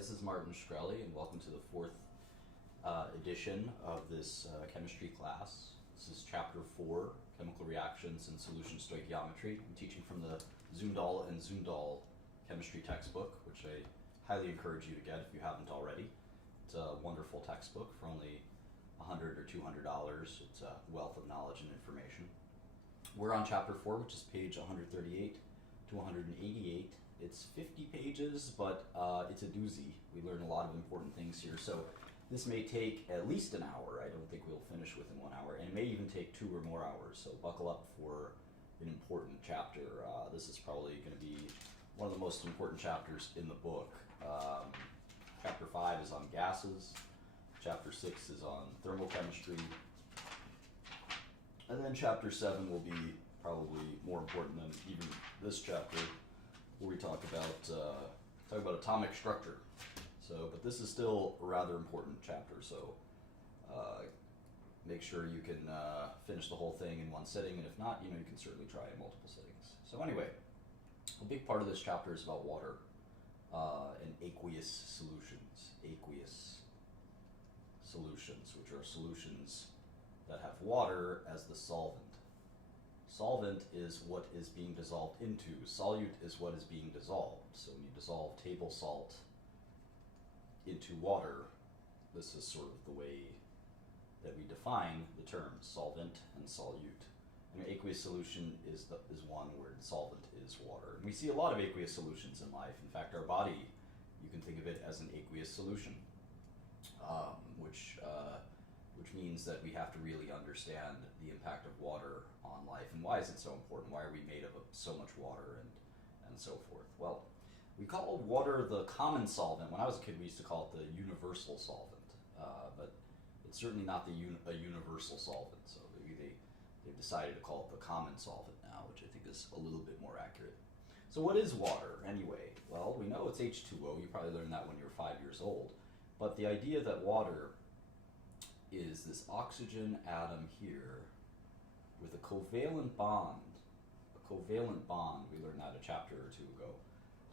This is Martin Shkreli, and welcome to the fourth edition of this chemistry class. This is chapter 4, Chemical Reactions and Solution Stoichiometry. I'm teaching from the Zundal and Zundal chemistry textbook, which I highly encourage you to get if you haven't already. It's a wonderful textbook for only $100 or $200. It's a wealth of knowledge and information. We're on chapter 4, which is page 138 to 188. It's 50 pages, but it's a doozy. We learn a lot of important things here. So this may take at least an hour. I don't think we'll finish within 1 hour, and it may even take 2 or more hours. So buckle up for an important chapter. This is probably going to be one of the most important chapters in the book. Chapter 5 is on gases. Chapter 6 is on thermochemistry. And then chapter 7 will be probably more important than even this chapter, where we talk about atomic structure. So, but this is still a rather important chapter. So, make sure you can finish the whole thing in one sitting, and if not, you can certainly try in multiple sittings. So anyway, a big part of this chapter is about water and aqueous solutions. Aqueous solutions, which are solutions that have water as the solvent. Solvent is what is being dissolved into. Solute is what is being dissolved. So when you dissolve table salt into water, this is sort of the way that we define the terms solvent and solute. An aqueous solution is one where the solvent is water. And we see a lot of aqueous solutions in life. In fact, our body, you can think of it as an aqueous solution, which means that we have to really understand the impact of water on life and why is it so important? Why are we made of so much water and so forth? Well, we call water the common solvent. When I was a kid, we used to call it the universal solvent, but it's certainly not a universal solvent. So they've decided to call it the common solvent now, which I think is a little bit more accurate. So what is water anyway? Well, we know it's H2O. You probably learned that when you were 5 years old. But the idea that water is this oxygen atom here with a covalent bond. A covalent bond, we learned that a chapter or two ago,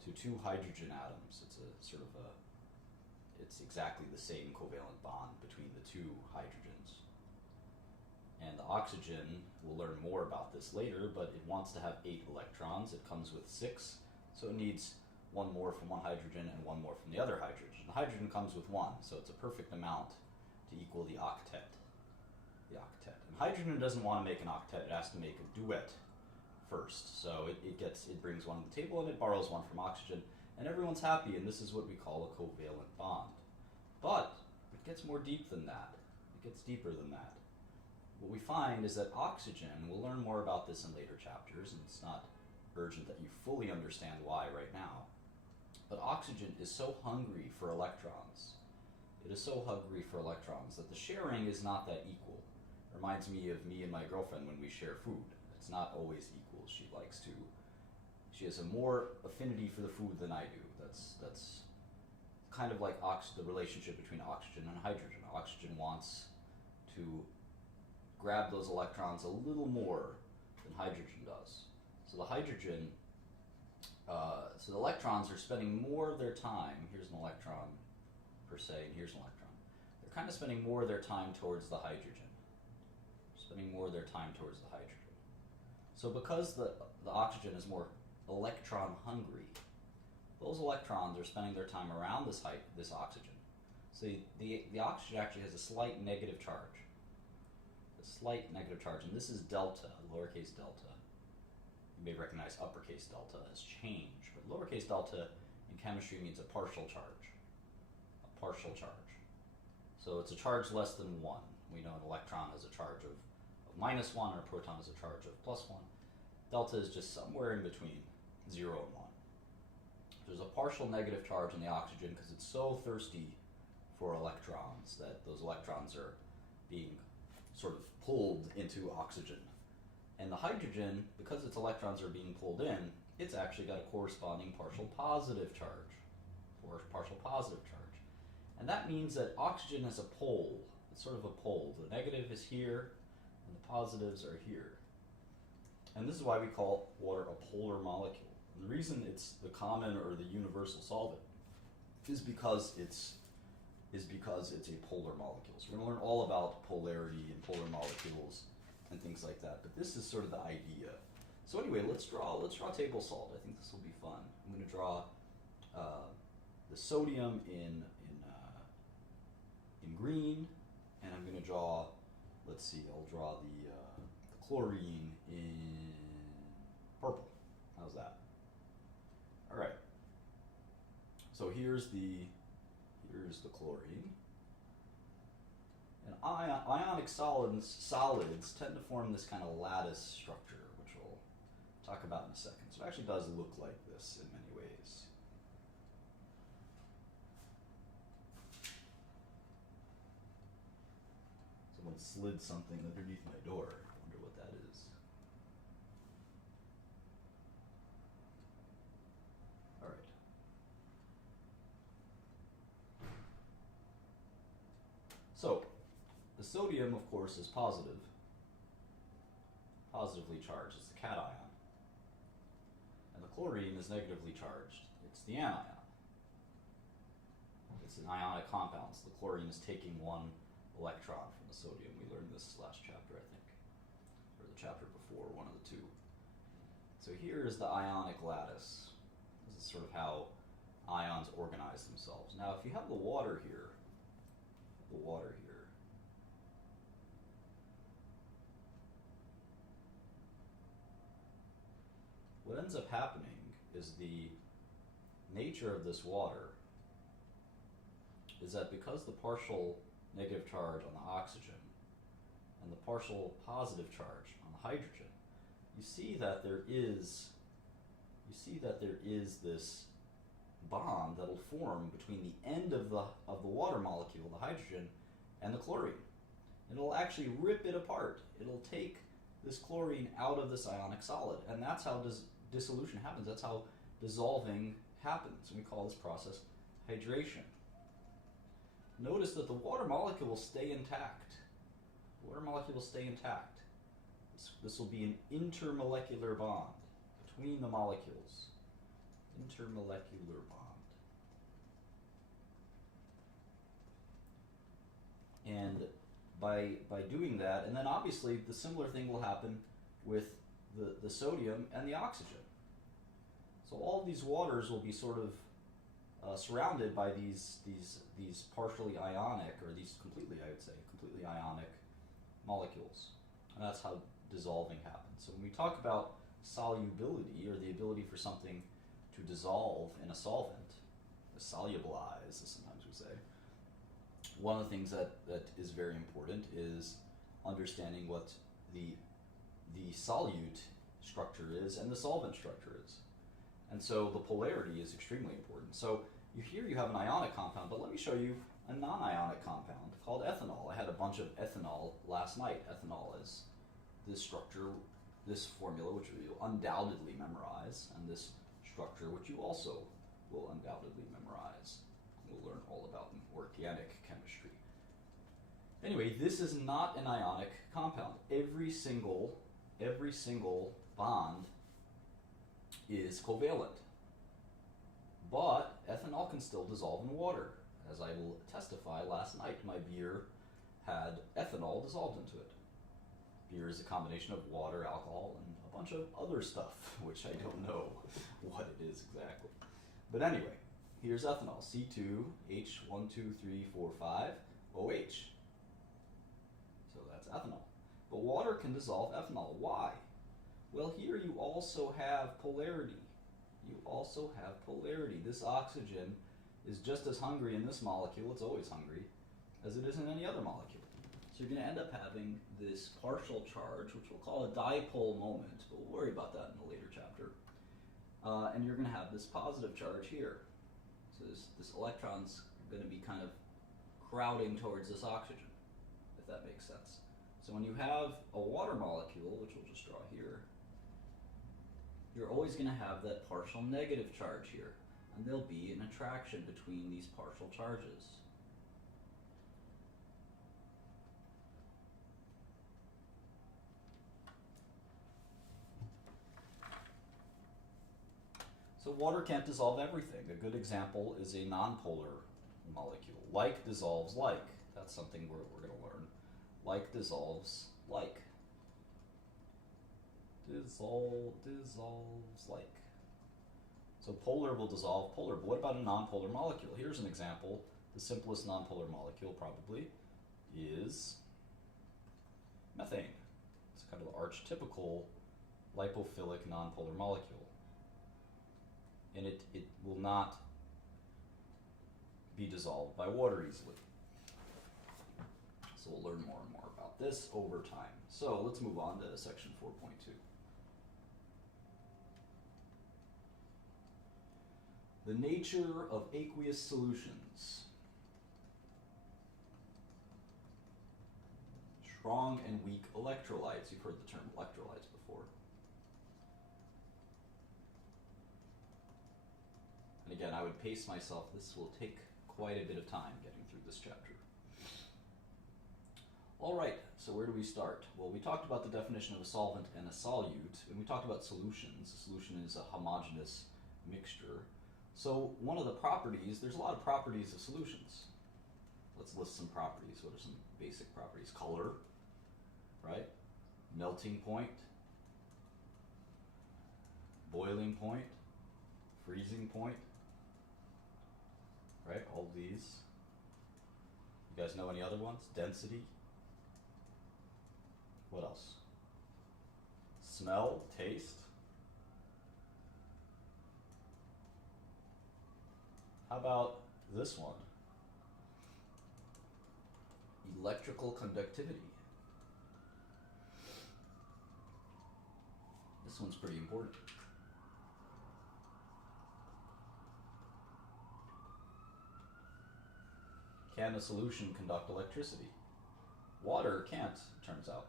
to 2 hydrogen atoms. It's exactly the same covalent bond between the 2 hydrogens. And the oxygen, we'll learn more about this later, but it wants to have 8 electrons. It comes with 6, so it needs 1 more from one hydrogen and 1 more from the other hydrogen. The hydrogen comes with 1, so it's a perfect amount to equal the octet. And hydrogen doesn't want to make an octet, it has to make a duet first. So it brings 1 to the table and it borrows 1 from oxygen, and everyone's happy, and this is what we call a covalent bond. But it gets more deep than that. It gets deeper than that. What we find is that oxygen, we'll learn more about this in later chapters, and it's not urgent that you fully understand why right now, but oxygen is so hungry for electrons. It is so hungry for electrons that the sharing is not that equal. It reminds me of me and my girlfriend when we share food. It's not always equal. She has a more affinity for the food than I do. That's kind of like the relationship between oxygen and hydrogen. Oxygen wants to grab those electrons a little more than hydrogen does. So the electrons are spending more of their time. Here's an electron per se, and here's an electron. They're kind of spending more of their time towards the hydrogen. So because the oxygen is more electron hungry, those electrons are spending their time around this oxygen. So the oxygen actually has a slight negative charge. And this is delta, lowercase delta. You may recognize uppercase delta as change, but lowercase delta in chemistry means a partial charge. So it's a charge less than 1. We know an electron has a charge of -1, or a proton has a charge of +1. Delta is just somewhere in between 0 and 1. There's a partial negative charge in the oxygen because it's so thirsty for electrons that those electrons are being sort of pulled into oxygen. And the hydrogen, because its electrons are being pulled in, it's actually got a corresponding partial positive charge. And that means that oxygen is a pole. It's sort of a pole. The negative is here, and the positives are here. And this is why we call water a polar molecule. And the reason it's the common or the universal solvent is because it's a polar molecule. So we're going to learn all about polarity and polar molecules and things like that. But this is sort of the idea. So anyway, let's draw table salt. I think this will be fun. I'm going to draw the sodium in green, and I'm going to draw. Let's see. I'll draw the chlorine in purple. How's that? All right. So here's the chlorine. And ionic solids tend to form this kind of lattice structure, which we'll talk about in a second. So it actually does look like this in many ways. Someone slid something underneath my door. I wonder what that is. All right. So, the sodium, of course, is positively charged. It's the cation. And the chlorine is negatively charged. It's the anion. It's an ionic compound. So the chlorine is taking one electron from the sodium. We learned this last chapter, I think, or the chapter before, one of the two. So here is the ionic lattice. This is sort of how ions organize themselves. Now, if you have the water here, what ends up happening is the nature of this water is that because the partial negative charge on the oxygen and the partial positive charge on the hydrogen, you see that there is this bond that'll form between the end of the water molecule, the hydrogen, and the chlorine. It'll actually rip it apart. It'll take this chlorine out of this ionic solid, and that's how dissolution happens. That's how dissolving happens, and we call this process hydration. Notice that the water molecule will stay intact. This will be an intermolecular bond between the molecules. Intermolecular bond. And by doing that, and then obviously the similar thing will happen with the sodium and the oxygen. So all of these waters will be sort of surrounded by these partially ionic, or these completely ionic molecules. And that's how dissolving happens. So when we talk about solubility, or the ability for something to dissolve in a solvent, solubilize, as sometimes we say, one of the things that is very important is understanding what the solute structure is and the solvent structure is. And so the polarity is extremely important. So here you have an ionic compound, but let me show you a non-ionic compound called ethanol. I had a bunch of ethanol last night. Ethanol is this structure, this formula, which you'll undoubtedly memorize, and this structure, which you also will undoubtedly memorize. We'll learn all about in organic chemistry. Anyway, this is not an ionic compound. Every single bond is covalent. But ethanol can still dissolve in water. As I will testify, last night my beer had ethanol dissolved into it. Beer is a combination of water, alcohol, and a bunch of other stuff, which I don't know what it is exactly. But anyway, here's ethanol, C2H123450H. So that's ethanol. But water can dissolve ethanol. Why? Well, here you also have polarity. This oxygen is just as hungry in this molecule, it's always hungry, as it is in any other molecule. So you're going to end up having this partial charge, which we'll call a dipole moment, but we'll worry about that in a later chapter. And you're going to have this positive charge here. So this electron's going to be kind of crowding towards this oxygen, if that makes sense. So when you have a water molecule, which we'll just draw here, you're always going to have that partial negative charge here, and there'll be an attraction between these partial charges. So So water can't dissolve everything. A good example is a nonpolar molecule. Like dissolves like. That's something we're going to learn. Like dissolves like. Dissolves like. So polar will dissolve polar, but what about a nonpolar molecule? Here's an example. The simplest nonpolar molecule probably is methane. It's kind of the archetypical lipophilic nonpolar molecule. And it will not be dissolved by water easily. So we'll learn more and more about this over time. So let's move on to section 4.2. The nature of aqueous solutions. Strong and weak electrolytes. You've heard the term electrolytes before. And again, I would pace myself. This will take quite a bit of time getting through this chapter. All right, so where do we start? Well, we talked about the definition of a solvent and a solute, and we talked about solutions. A solution is a homogeneous mixture. So one of the properties, there's a lot of properties of solutions. Let's list some properties. What are some basic properties? Color, right? Melting point, boiling point, freezing point, right? All these. You guys know any other ones? Density. What else? Smell, taste. How about this one? Electrical conductivity. This one's pretty important. Can a solution conduct electricity? Water can't, it turns out.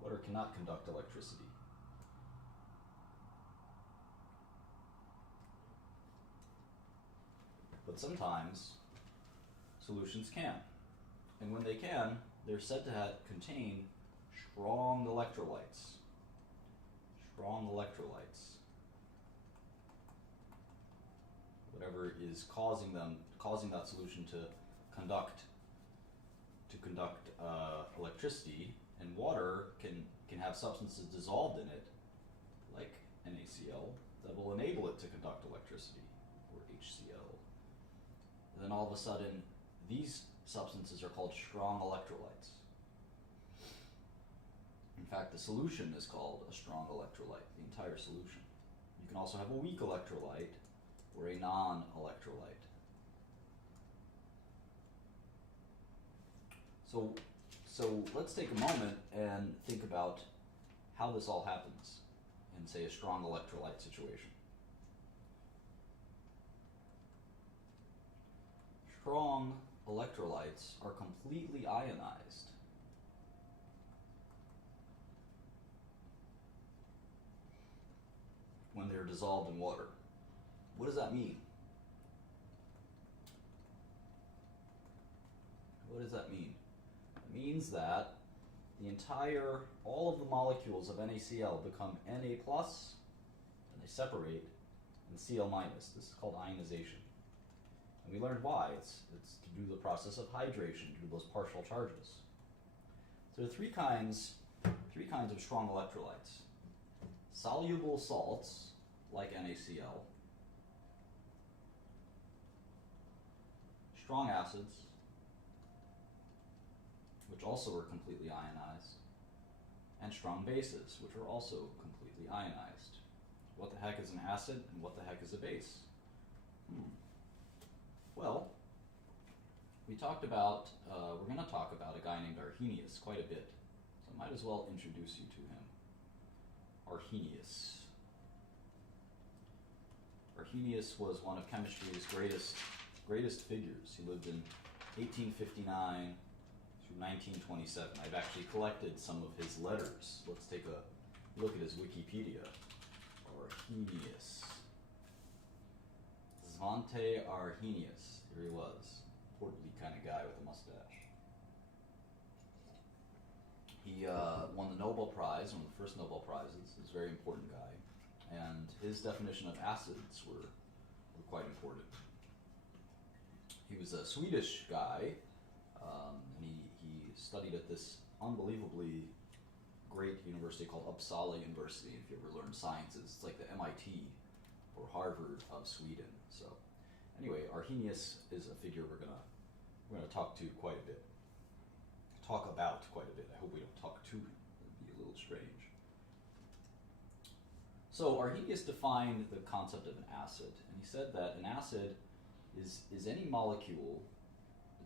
Water cannot conduct electricity. But sometimes solutions can. And when they can, they're said to contain strong electrolytes. Strong electrolytes. Whatever is causing that solution to conduct electricity, and water can have substances dissolved in it, like NaCl, that will enable it to conduct electricity, or HCl. And then all of a sudden, these substances are called strong electrolytes. In fact, the solution is called a strong electrolyte, the entire solution. You can also have a weak electrolyte or a non-electrolyte. So let's take a moment and think about how this all happens in, say, a strong electrolyte situation. Strong electrolytes are completely ionized. When they're dissolved in water. What does that mean? What does that mean? It means that all of the molecules of NaCl become Na+, and they separate, and Cl-. This is called ionization. And we learned why. It's to do the process of hydration, to do those partial charges. So there are three kinds of strong electrolytes. Soluble salts, like NaCl, strong acids, which also are completely ionized, and strong bases, which are also completely ionized. What the heck is an acid, and what the heck is a base? Well, we're going to talk about a guy named Arrhenius quite a bit, so I might as well introduce you to him. Arrhenius. Arrhenius was one of chemistry's greatest figures. He lived in 1859 through 1927. I've actually collected some of his letters. Let's take a look at his Wikipedia. Arrhenius. Svante Arrhenius. Here he was. Portly kind of guy with a mustache. He won the Nobel Prize, one of the first Nobel Prizes. He was a very important guy. and his definition of acids were quite important. He was a Swedish guy, and he studied at this unbelievably great university called Uppsala University. If you ever learned sciences, it's like the MIT or Harvard of Sweden. So anyway, Arrhenius is a figure we're gonna talk about quite a bit. I hope we don't talk too. It'd be a little strange. So Arrhenius defined the concept of an acid, and he said that an acid is any molecule.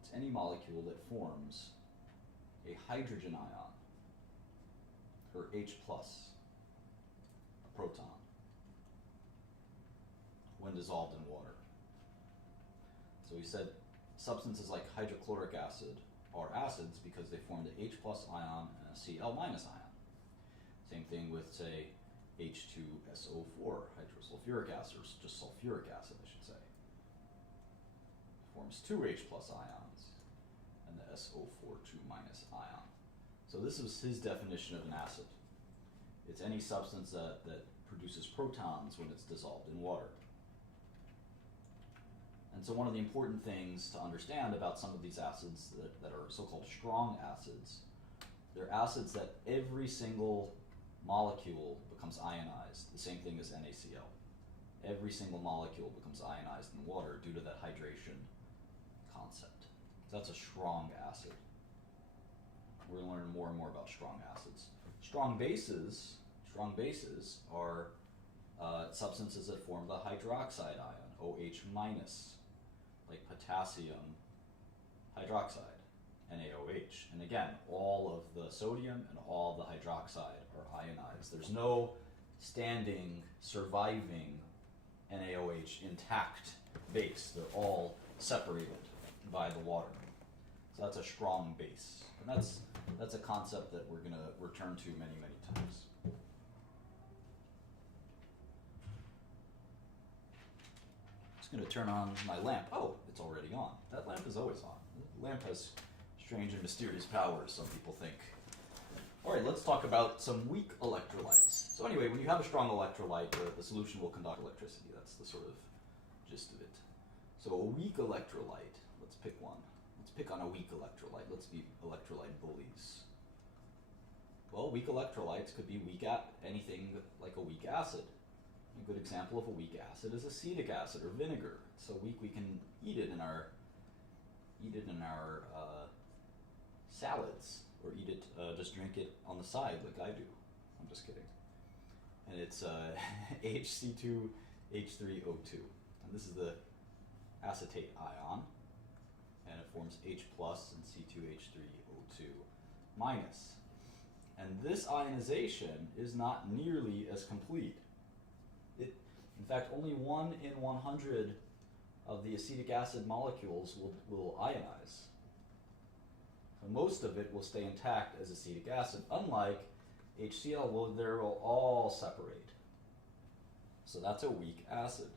It's any molecule that forms a hydrogen ion, or H plus, a proton, when dissolved in water. So he said substances like hydrochloric acid are acids because they form the H plus ion and a Cl minus ion. Same thing with, say, H2SO4, hydrosulfuric acid, or just sulfuric acid, I should say. It forms two H plus ions and the SO4 2 minus ion. So this is his definition of an acid. It's any substance that produces protons when it's dissolved in water. And so one of the important things to understand about some of these acids that are so-called strong acids, they're acids that every single molecule becomes ionized, the same thing as NaCl. Every single molecule becomes ionized in water due to that hydration concept. So that's a strong acid. We're going to learn more and more about strong acids. Strong bases are substances that form the hydroxide ion, OH minus, like potassium hydroxide, NaOH. And again, all of the sodium and all of the hydroxide are ionized. There's no standing, surviving NaOH intact base. They're all separated by the water. So that's a strong base. And that's a concept that we're going to return to many, many times. Going to turn on my lamp. Oh, it's already on. That lamp is always on. The lamp has strange and mysterious powers, some people think. All right, let's talk about some weak electrolytes. So anyway, when you have a strong electrolyte, the solution will conduct electricity. That's the sort of gist of it. So a weak electrolyte, let's pick one. Let's pick on a weak electrolyte. Let's be electrolyte bullies. Well, weak electrolytes could be weak at anything like a weak acid. A good example of a weak acid is acetic acid or vinegar. It's so weak we can eat it in our salads, or eat it, just drink it on the side like I do. I'm just kidding. And it's HC2H3O2, and this is the acetate ion, and it forms H plus and C2H3O2 minus. And this ionization is not nearly as complete. In fact, only 1 in 100 of the acetic acid molecules will ionize. So most of it will stay intact as acetic acid, unlike HCl, they will all separate. So that's a weak acid.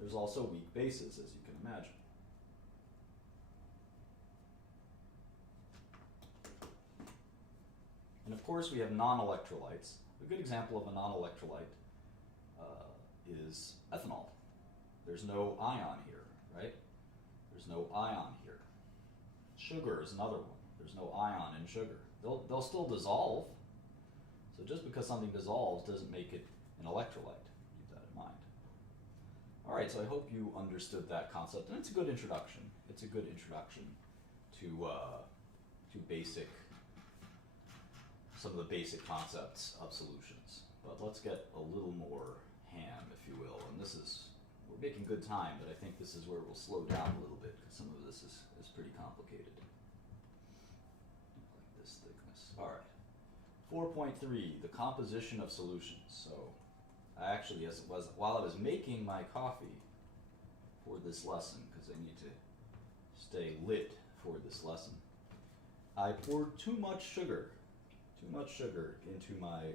There's also weak bases, as you can imagine. And of course, we have non-electrolytes. A good example of a non-electrolyte is ethanol. There's no ion here, right? There's no ion here. Sugar is another one. There's no ion in sugar. They'll still dissolve. So just because something dissolves doesn't make it an electrolyte. Keep that in mind. All right, so I hope you understood that concept, and it's a good introduction. It's a good introduction to some of the basic concepts of solutions. But let's get a little more ham, if you will. And we're making good time, but I think this is where we'll slow down a little bit, because some of this is pretty complicated. Like this thickness. All right. 4.3, the composition of solutions. So I actually, while I was making my coffee for this lesson, because I need to stay lit for this lesson, I poured too much sugar into my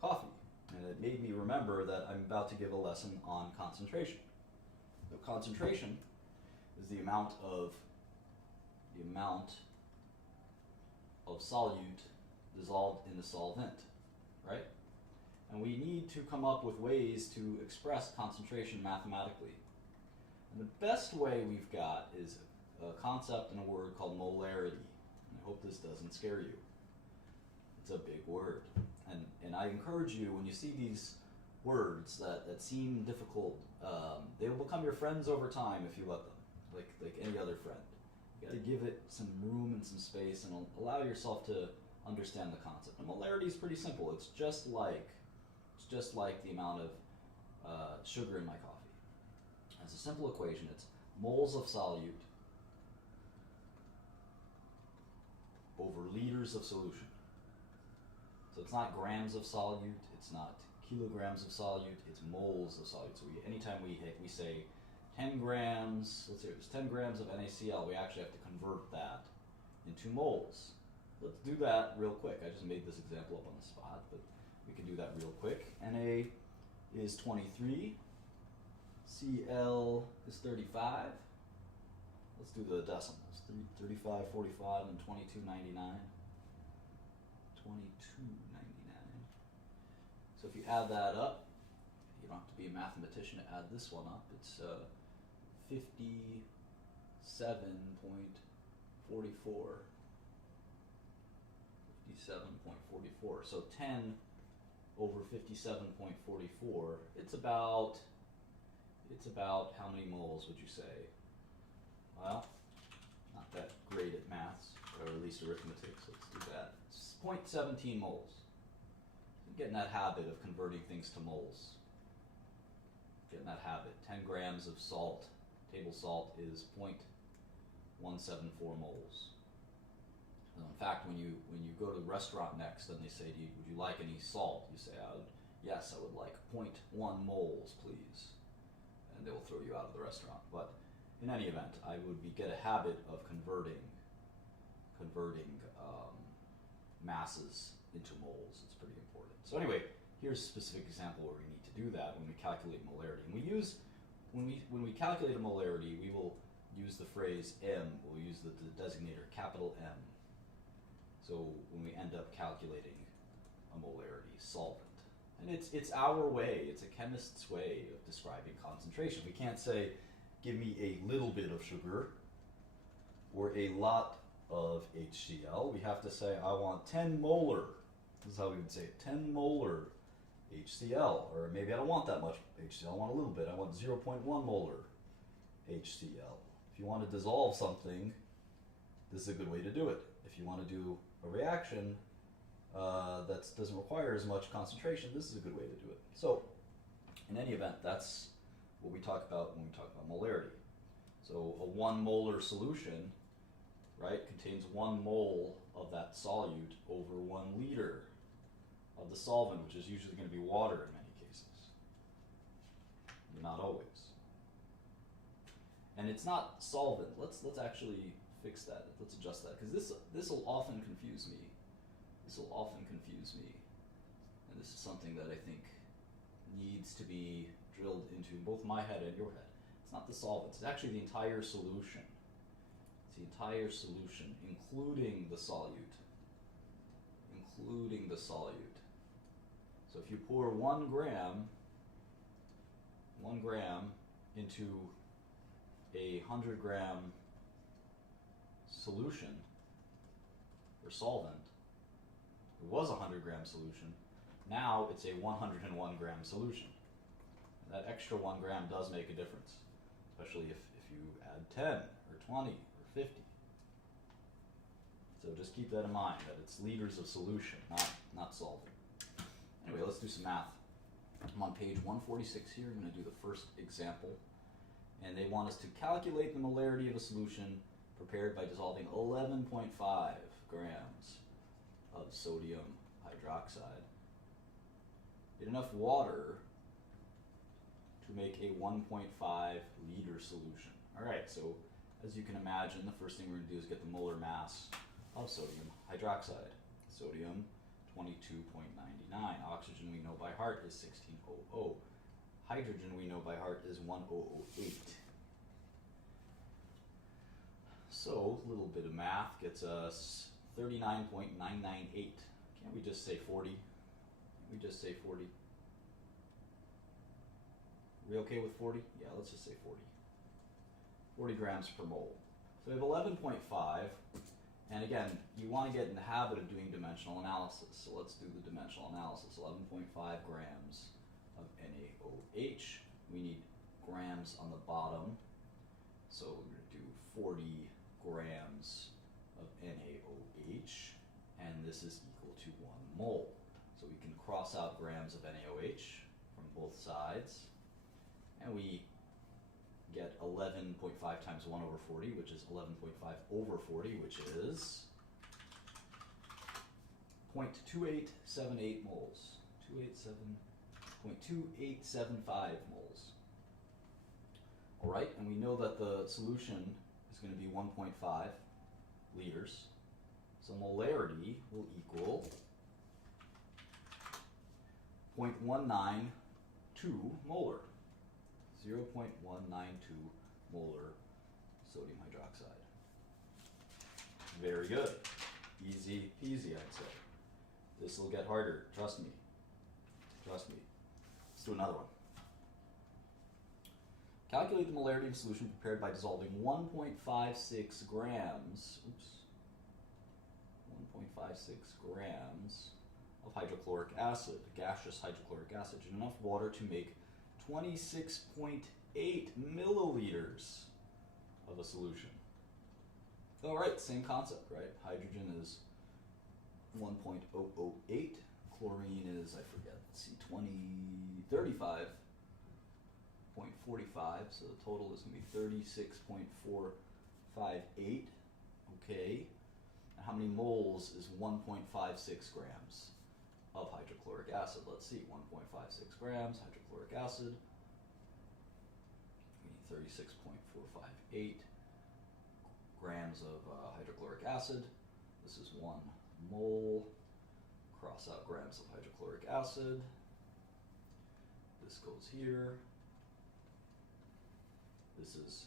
coffee. And it made me remember that I'm about to give a lesson on concentration. So concentration is the amount of solute dissolved in the solvent, right? And we need to come up with ways to express concentration mathematically. And the best way we've got is a concept in a word called molarity. And I hope this doesn't scare you. It's a big word. And I encourage you, when you see these words that seem difficult, they will become your friends over time if you let them, like any other friend. You got to give it some room and some space and allow yourself to understand the concept. And molarity is pretty simple. It's just like the amount of sugar in my coffee. It's a simple equation. It's moles of solute over liters of solution. So it's not grams of solute, it's not kilograms of solute, it's moles of solute. So anytime we say 10 grams, let's say it was 10 grams of NaCl, we actually have to convert that into moles. Let's do that real quick. I just made this example up on the spot, but we can do that real quick. Na is 23, Cl is 35. Let's do the decimals. 35, 45, and 22.99. 22.99. So if you add that up, you don't have to be a mathematician to add this one up. It's 57.44. 57.44. So 10 over 57.44. It's about how many moles would you say? Well, not that great at maths, or at least arithmetic, so let's do that. It's 0.17 moles. Get in that habit of converting things to moles. Get in that habit. 10 grams of salt, table salt, is 0.174 moles. And in fact, when you go to the restaurant next and they say to you, would you like any salt? You say, yes, I would like 0.1 moles, please. And they will throw you out of the restaurant. But in any event, I would get a habit of converting masses into moles. It's pretty important. So anyway, here's a specific example where we need to do that when we calculate molarity. And when we calculate a molarity, we will use the phrase M. We'll use the designator capital M. So when we end up calculating a molarity solvent. And it's our way, it's a chemist's way of describing concentration. We can't say, give me a little bit of sugar or a lot of HCl. We have to say, I want 10 molar. This is how we would say it, 10 molar HCl. Or maybe I don't want that much HCl, I want a little bit. I want 0.1 molar HCl. If you want to dissolve something, this is a good way to do it. If you want to do a reaction that doesn't require as much concentration, this is a good way to do it. So, in any event, that's what we talk about when we talk about molarity. So a 1 molar solution, right, contains 1 mole of that solute over 1 liter of the solvent, which is usually going to be water in many cases. Not always. And it's not solvent. Let's actually fix that. Let's adjust that, because this will often confuse me. And this is something that I think needs to be drilled into both my head and your head. It's not the solvent. It's actually the entire solution. It's the entire solution, including the solute. So if you pour 1 gram into a 100 gram solution or solvent, it was a 100 gram solution, now it's a 101 gram solution. And that extra 1 gram does make a difference, especially if you add 10 or 20 or 50. So just keep that in mind, that it's liters of solution, not solvent. Anyway, let's do some math. I'm on page 146 here. I'm going to do the first example. And they want us to calculate the molarity of a solution prepared by dissolving 11.5 grams of sodium hydroxide in enough water to make a 1.5 liter solution. Alright, so as you can imagine, the first thing we're going to do is get the molar mass of sodium hydroxide. Sodium, 22.99. Oxygen we know by heart is 1600. Hydrogen we know by heart is 1008. So, a little bit of math gets us 39.998. Can't we just say 40? We just say 40. We okay with 40? Yeah, let's just say 40. 40 grams per mole. So we have 11.5, and again, you want to get in the habit of doing dimensional analysis. So let's do the dimensional analysis. 11.5 grams of NaOH. We need grams on the bottom. So we're going to do 40 grams of NaOH, and this is equal to 1 mole. So we can cross out grams of NaOH from both sides, and we get 11.5 times 1 over 40, which is 11.5 over 40, which is 0.2878 moles. 0.2875 moles. All right, and we know that the solution is going to be 1.5 liters. So molarity will equal 0.192 molar. 0.192 molar sodium hydroxide. Very good. Easy peasy, I'd say. This will get harder. Trust me. Trust me. Let's do another one. Calculate the molarity of solution prepared by dissolving 1.56 grams. 1.56 grams of hydrochloric acid, gaseous hydrochloric acid, in enough water to make 26.8 milliliters of a solution. All right, same concept, right? Hydrogen is 1.008, chlorine is, I forget, let's see, 35.45, so the total is going to be 36.458, okay. And how many moles is 1.56 grams of hydrochloric acid? Let's see, 1.56 grams hydrochloric acid. We need 36.458 grams of hydrochloric acid. This is 1 mole. Cross out grams of hydrochloric acid. This goes here. This is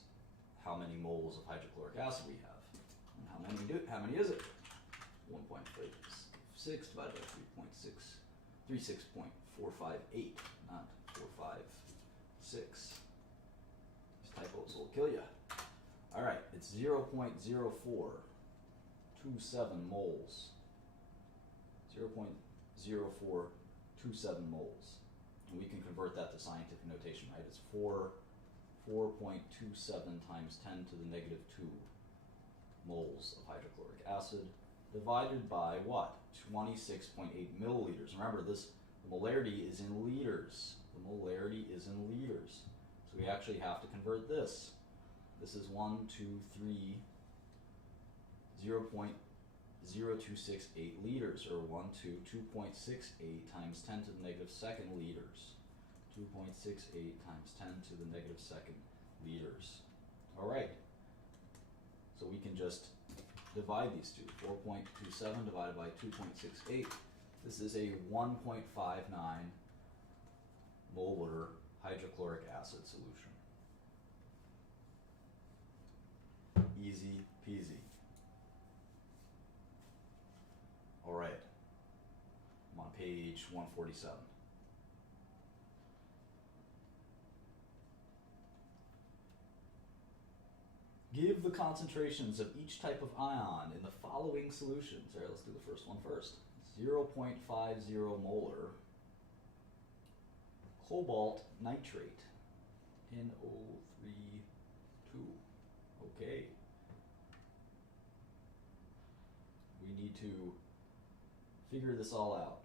how many moles of hydrochloric acid we have. And how many is it? 1.6 divided by 36.458, not 456. These typos will kill you. All right, it's 0.0427 moles. 0.0427 moles. And we can convert that to scientific notation, right? It's 4.27 times 10 to the negative 2 moles of hydrochloric acid divided by what? 26.8 milliliters. Remember, the molarity is in liters. The molarity is in liters. So we actually have to convert this. This is 0.0268 liters, or 2.68 times 10 to the negative second liters. 2.68 times 10 to the negative second liters. All right. So we can just divide these two. 4.27 divided by 2.68. This is a 1.59 molar hydrochloric acid solution. Easy peasy. All right. I'm on page 147. Give the concentrations of each type of ion in the following solutions. All right, let's do the first one first. 0.50 molar cobalt nitrate, NO32. Okay. We need to figure this all out.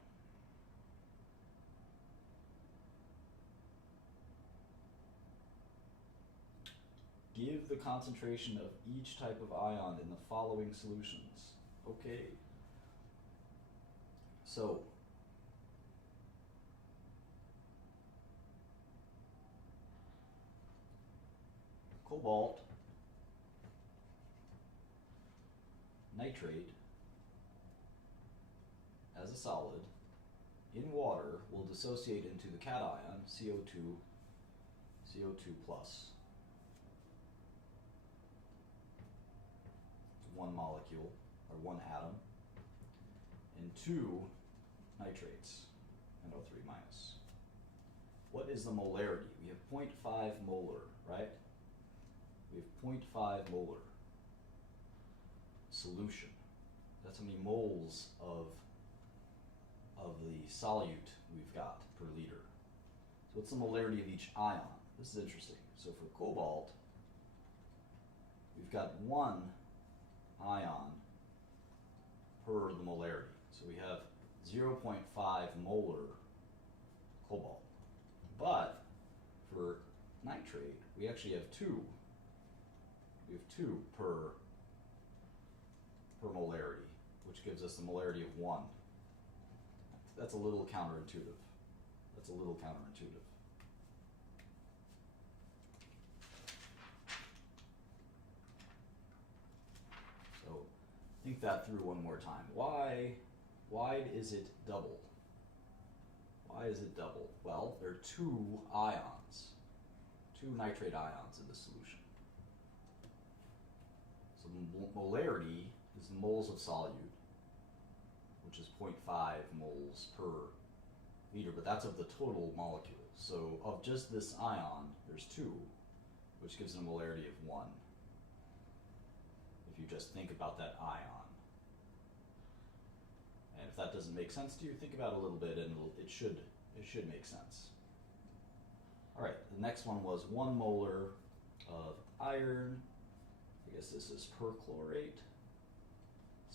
Give the concentration of each type of ion in the following solutions. Okay. So, cobalt nitrate as a solid in water will dissociate into the cation CO2 plus. One molecule, or one atom, and 2 nitrates, 0.03 minus. What is the molarity? We have 0.5 molar, right? We have 0.5 molar solution. That's how many moles of the solute we've got per liter. So what's the molarity of each ion? This is interesting. So for cobalt, we've got 1 ion per the molarity. So we have 0.5 molar cobalt. But for nitrate, we actually have 2. We have 2 per molarity, which gives us the molarity of 1. That's a little counterintuitive. That's a little counterintuitive. So think that through one more time. Why is it double? Why is it double? Well, there are 2 ions, 2 nitrate ions in this solution. So the molarity is the moles of solute, which is 0.5 moles per liter, but that's of the total molecule. So of just this ion, there's 2, which gives it a molarity of 1. If you just think about that ion. And if that doesn't make sense to you, think about it a little bit and it should make sense. All right, the next one was 1 molar of iron. I guess this is perchlorate,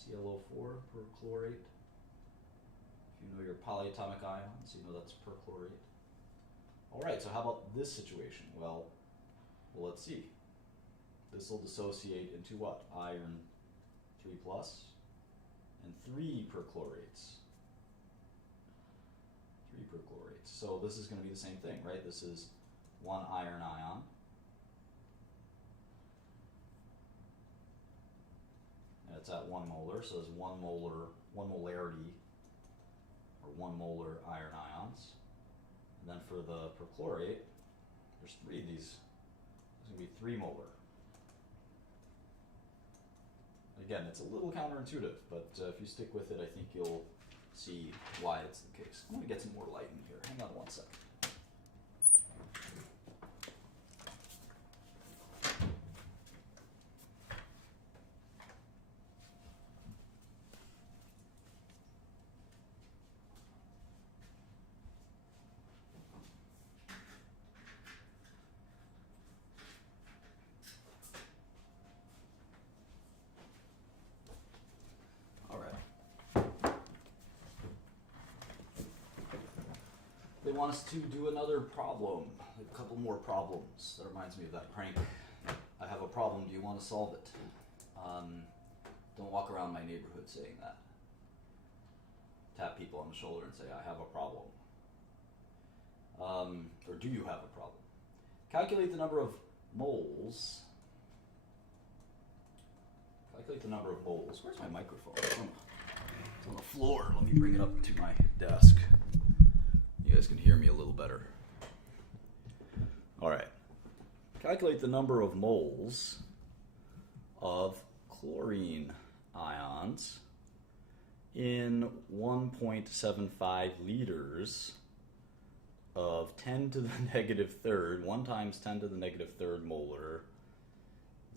ClO4 perchlorate. If you know your polyatomic ions, you know that's perchlorate. All right, so how about this situation? Well, let's see. This will dissociate into what? Iron 3 plus and 3 perchlorates. 3 perchlorates. So this is going to be the same thing, right? This is 1 iron ion. And it's at 1 molar, so there's 1 molarity, or 1 molar iron ions. And then for the perchlorate, there's 3 of these. There's going to be 3 molar. Again, it's a little counterintuitive, but if you stick with it, I think you'll see why it's the case. I'm going to get some more light in here. Hang on one second. They want us to do another problem, a couple more problems. That reminds me of that prank. I have a problem, do you want to solve it? Don't walk around my neighborhood saying that. Tap people on the shoulder and say, I have a problem. Or do you have a problem? Calculate the number of moles. Calculate the number of moles. Where's my microphone? It's on the floor. Let me bring it up to my desk. You guys can hear me a little better. All right. Calculate the number of moles of chlorine ions in 1.75 liters of 10 to the negative third, 1 times 10 to the negative third molar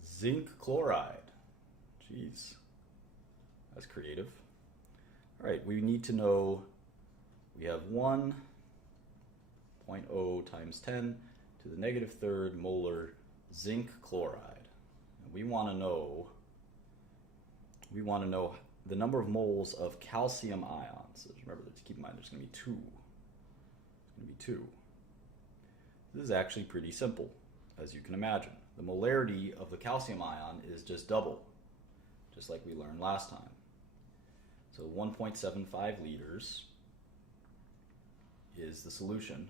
zinc chloride. Jeez, that's creative. All right, we need to know, we have 1.0 times 10 to the negative third molar zinc chloride. And we want to know the number of moles of calcium ions. Remember, to keep in mind, there's going to be 2. There's going to be 2. This is actually pretty simple, as you can imagine. The molarity of the calcium ion is just double, just like we learned last time. So 1.75 liters is the solution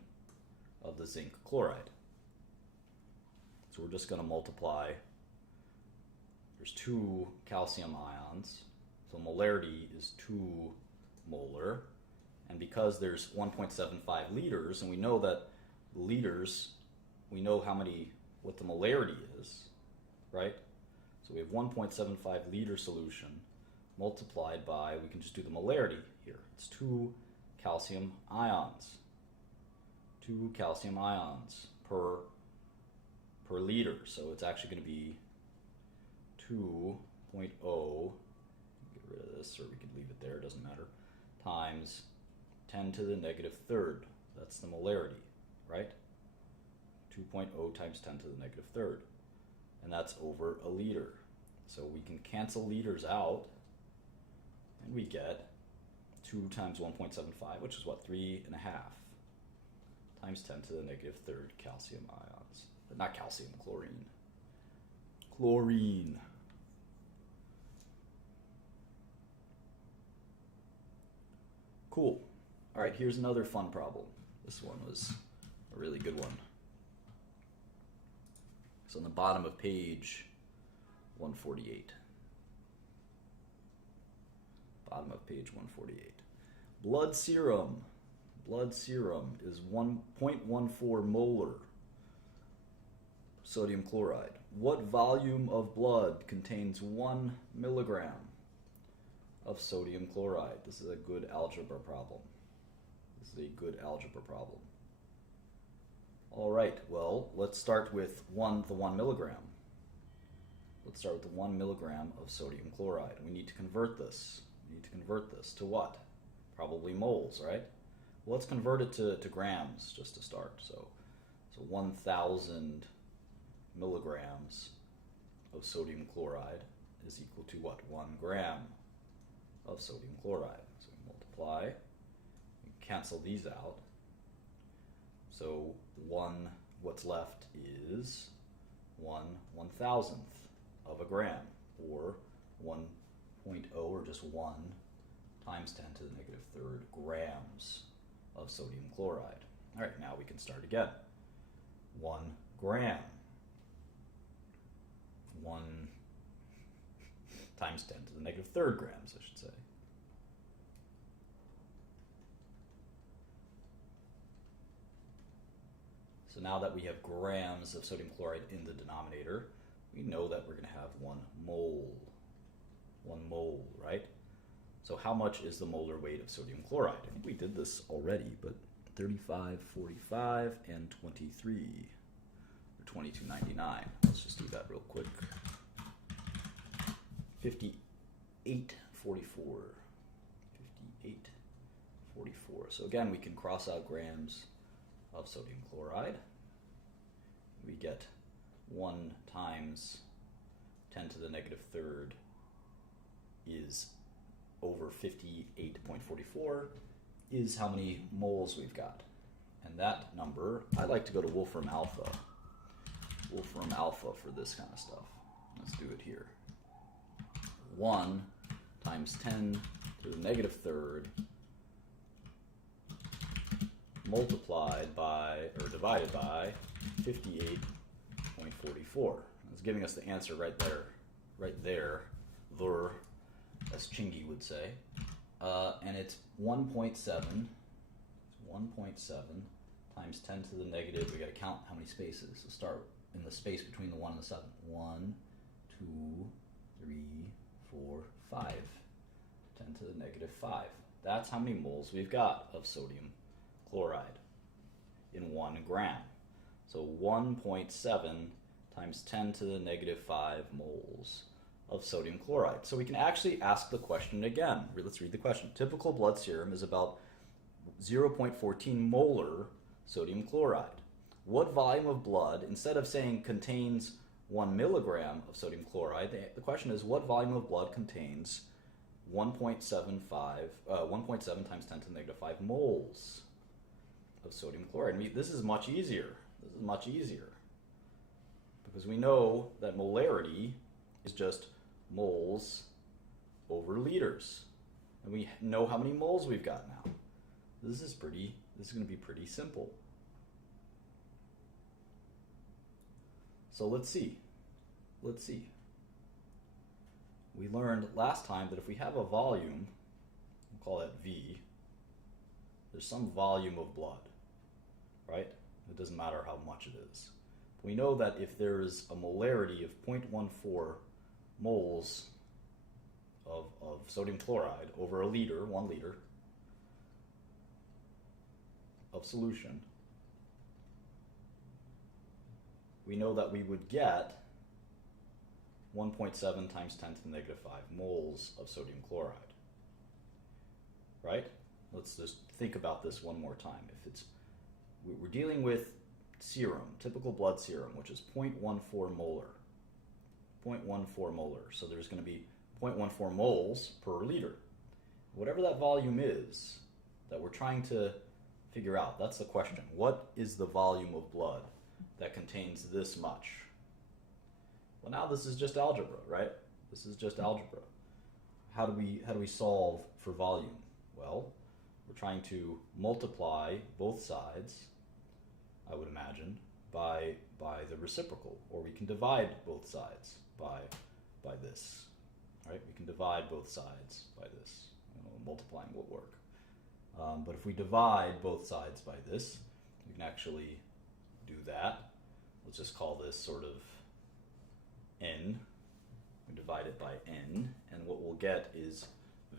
of the zinc chloride. So we're just going to multiply. There's 2 calcium ions, so molarity is 2 molar. And because there's 1.75 liters, and we know that liters, we know what the molarity is, right? So we have 1.75 liter solution multiplied by, we can just do the molarity here. It's 2 calcium ions. 2 calcium ions per liter. So it's actually going to be 2.0, get rid of this, or we could leave it there, it doesn't matter, times 10 to the negative third. That's the molarity, right? 2.0 times 10 to the negative third. And that's over a liter. So we can cancel liters out, and we get 2 times 1.75, which is what, 3.5 times 10 to the negative third calcium ions. But not calcium, chlorine. Chlorine. Cool. All right, here's another fun problem. This one was a really good one. So on the bottom of page 148. Bottom of page 148. Blood serum. Blood serum is 1.14 molar sodium chloride. What volume of blood contains 1 milligram of sodium chloride? This is a good algebra problem. This is a good algebra problem. All right, well, let's start with the 1 milligram. Let's start with the 1 milligram of sodium chloride. We need to convert this. We need to convert this to what? Probably moles, right? Well, let's convert it to grams just to start. So 1,000 milligrams of sodium chloride is equal to what? 1 gram of sodium chloride. So we multiply, we cancel these out. So what's left is 1/1000th of a gram, or 1.0, or just 1 times 10 to the negative third grams of sodium chloride. All right, now we can start again. 1 gram. 1 times 10 to the negative third grams, I should say. So now that we have grams of sodium chloride in the denominator, we know that we're going to have 1 mole. 1 mole, right? So how much is the molar weight of sodium chloride? I think we did this already, but 35, 45, and 23, or 22.99. Let's just do that real quick. 58.44. 58.44. So again, we can cross out grams of sodium chloride. We get 1 times 10 to the negative third is over 58.44 is how many moles we've got. And that number, I like to go to Wolfram Alpha. Wolfram Alpha for this kind of stuff. Let's do it here. 1 times 10 to the negative third multiplied by, or divided by, 58.44. It's giving us the answer right there, as Chingy would say. And it's 1.7, it's 1.7 times 10 to the negative, we gotta count how many spaces. So start in the space between the 1 and the 7. 1, 2, 3, 4, 5. 10 to the negative 5. That's how many moles we've got of sodium chloride in 1 gram. So 1.7 times 10 to the negative 5 moles of sodium chloride. So we can actually ask the question again. Let's read the question. Typical blood serum is about 0.14 molar sodium chloride. What volume of blood, instead of saying contains 1 milligram of sodium chloride, the question is what volume of blood contains 1.7 times 10 to the negative 5 moles of sodium chloride. This is much easier. This is much easier. Because we know that molarity is just moles over liters. And we know how many moles we've got now. This is going to be pretty simple. So let's see. We learned last time that if we have a volume, we'll call that V, there's some volume of blood, right? It doesn't matter how much it is. We know that if there's a molarity of 0.14 moles of sodium chloride over a liter, 1 liter, of solution, we know that we would get 1.7 times 10 to the negative 5 moles of sodium chloride. Right? Let's just think about this one more time. If it's, we're dealing with serum, typical blood serum, which is 0.14 molar. 0.14 molar. So there's going to be 0.14 moles per liter. Whatever that volume is that we're trying to figure out, that's the question. What is the volume of blood that contains this much? Well, now this is just algebra, right? This is just algebra. How do we solve for volume? Well, we're trying to multiply both sides, I would imagine, by the reciprocal, or we can divide both sides by this, right? We can divide both sides by this. Multiplying will work. But if we divide both sides by this, we can actually do that. Let's just call this sort of n. We divide it by n, and what we'll get is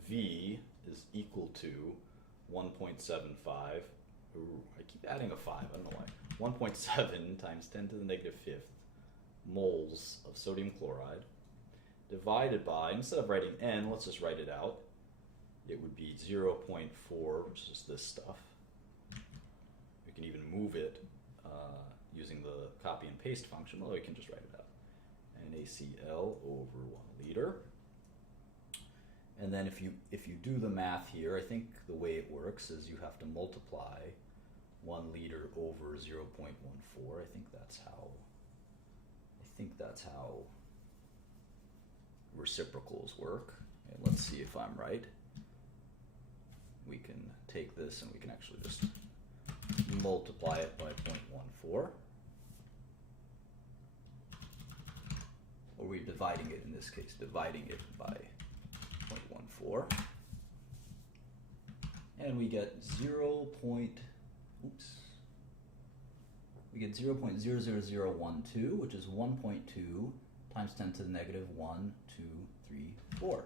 V is equal to 1.75. Ooh, I keep adding a 5, I don't know why. 1.7 times 10 to the negative 5th moles of sodium chloride divided by, instead of writing n, let's just write it out. It would be 0.4, which is this stuff. We can even move it using the copy and paste function, although we can just write it out. NaCl over 1 liter. And then if you do the math here, I think the way it works is you have to multiply 1 liter over 0.14. I think that's how reciprocals work. And let's see if I'm right. We can take this and we can actually just multiply it by 0.14. Or we're dividing it in this case, dividing it by 0.14. And we get 0.00012, which is 1.2 times 10 to the negative 1, 2, 3, 4.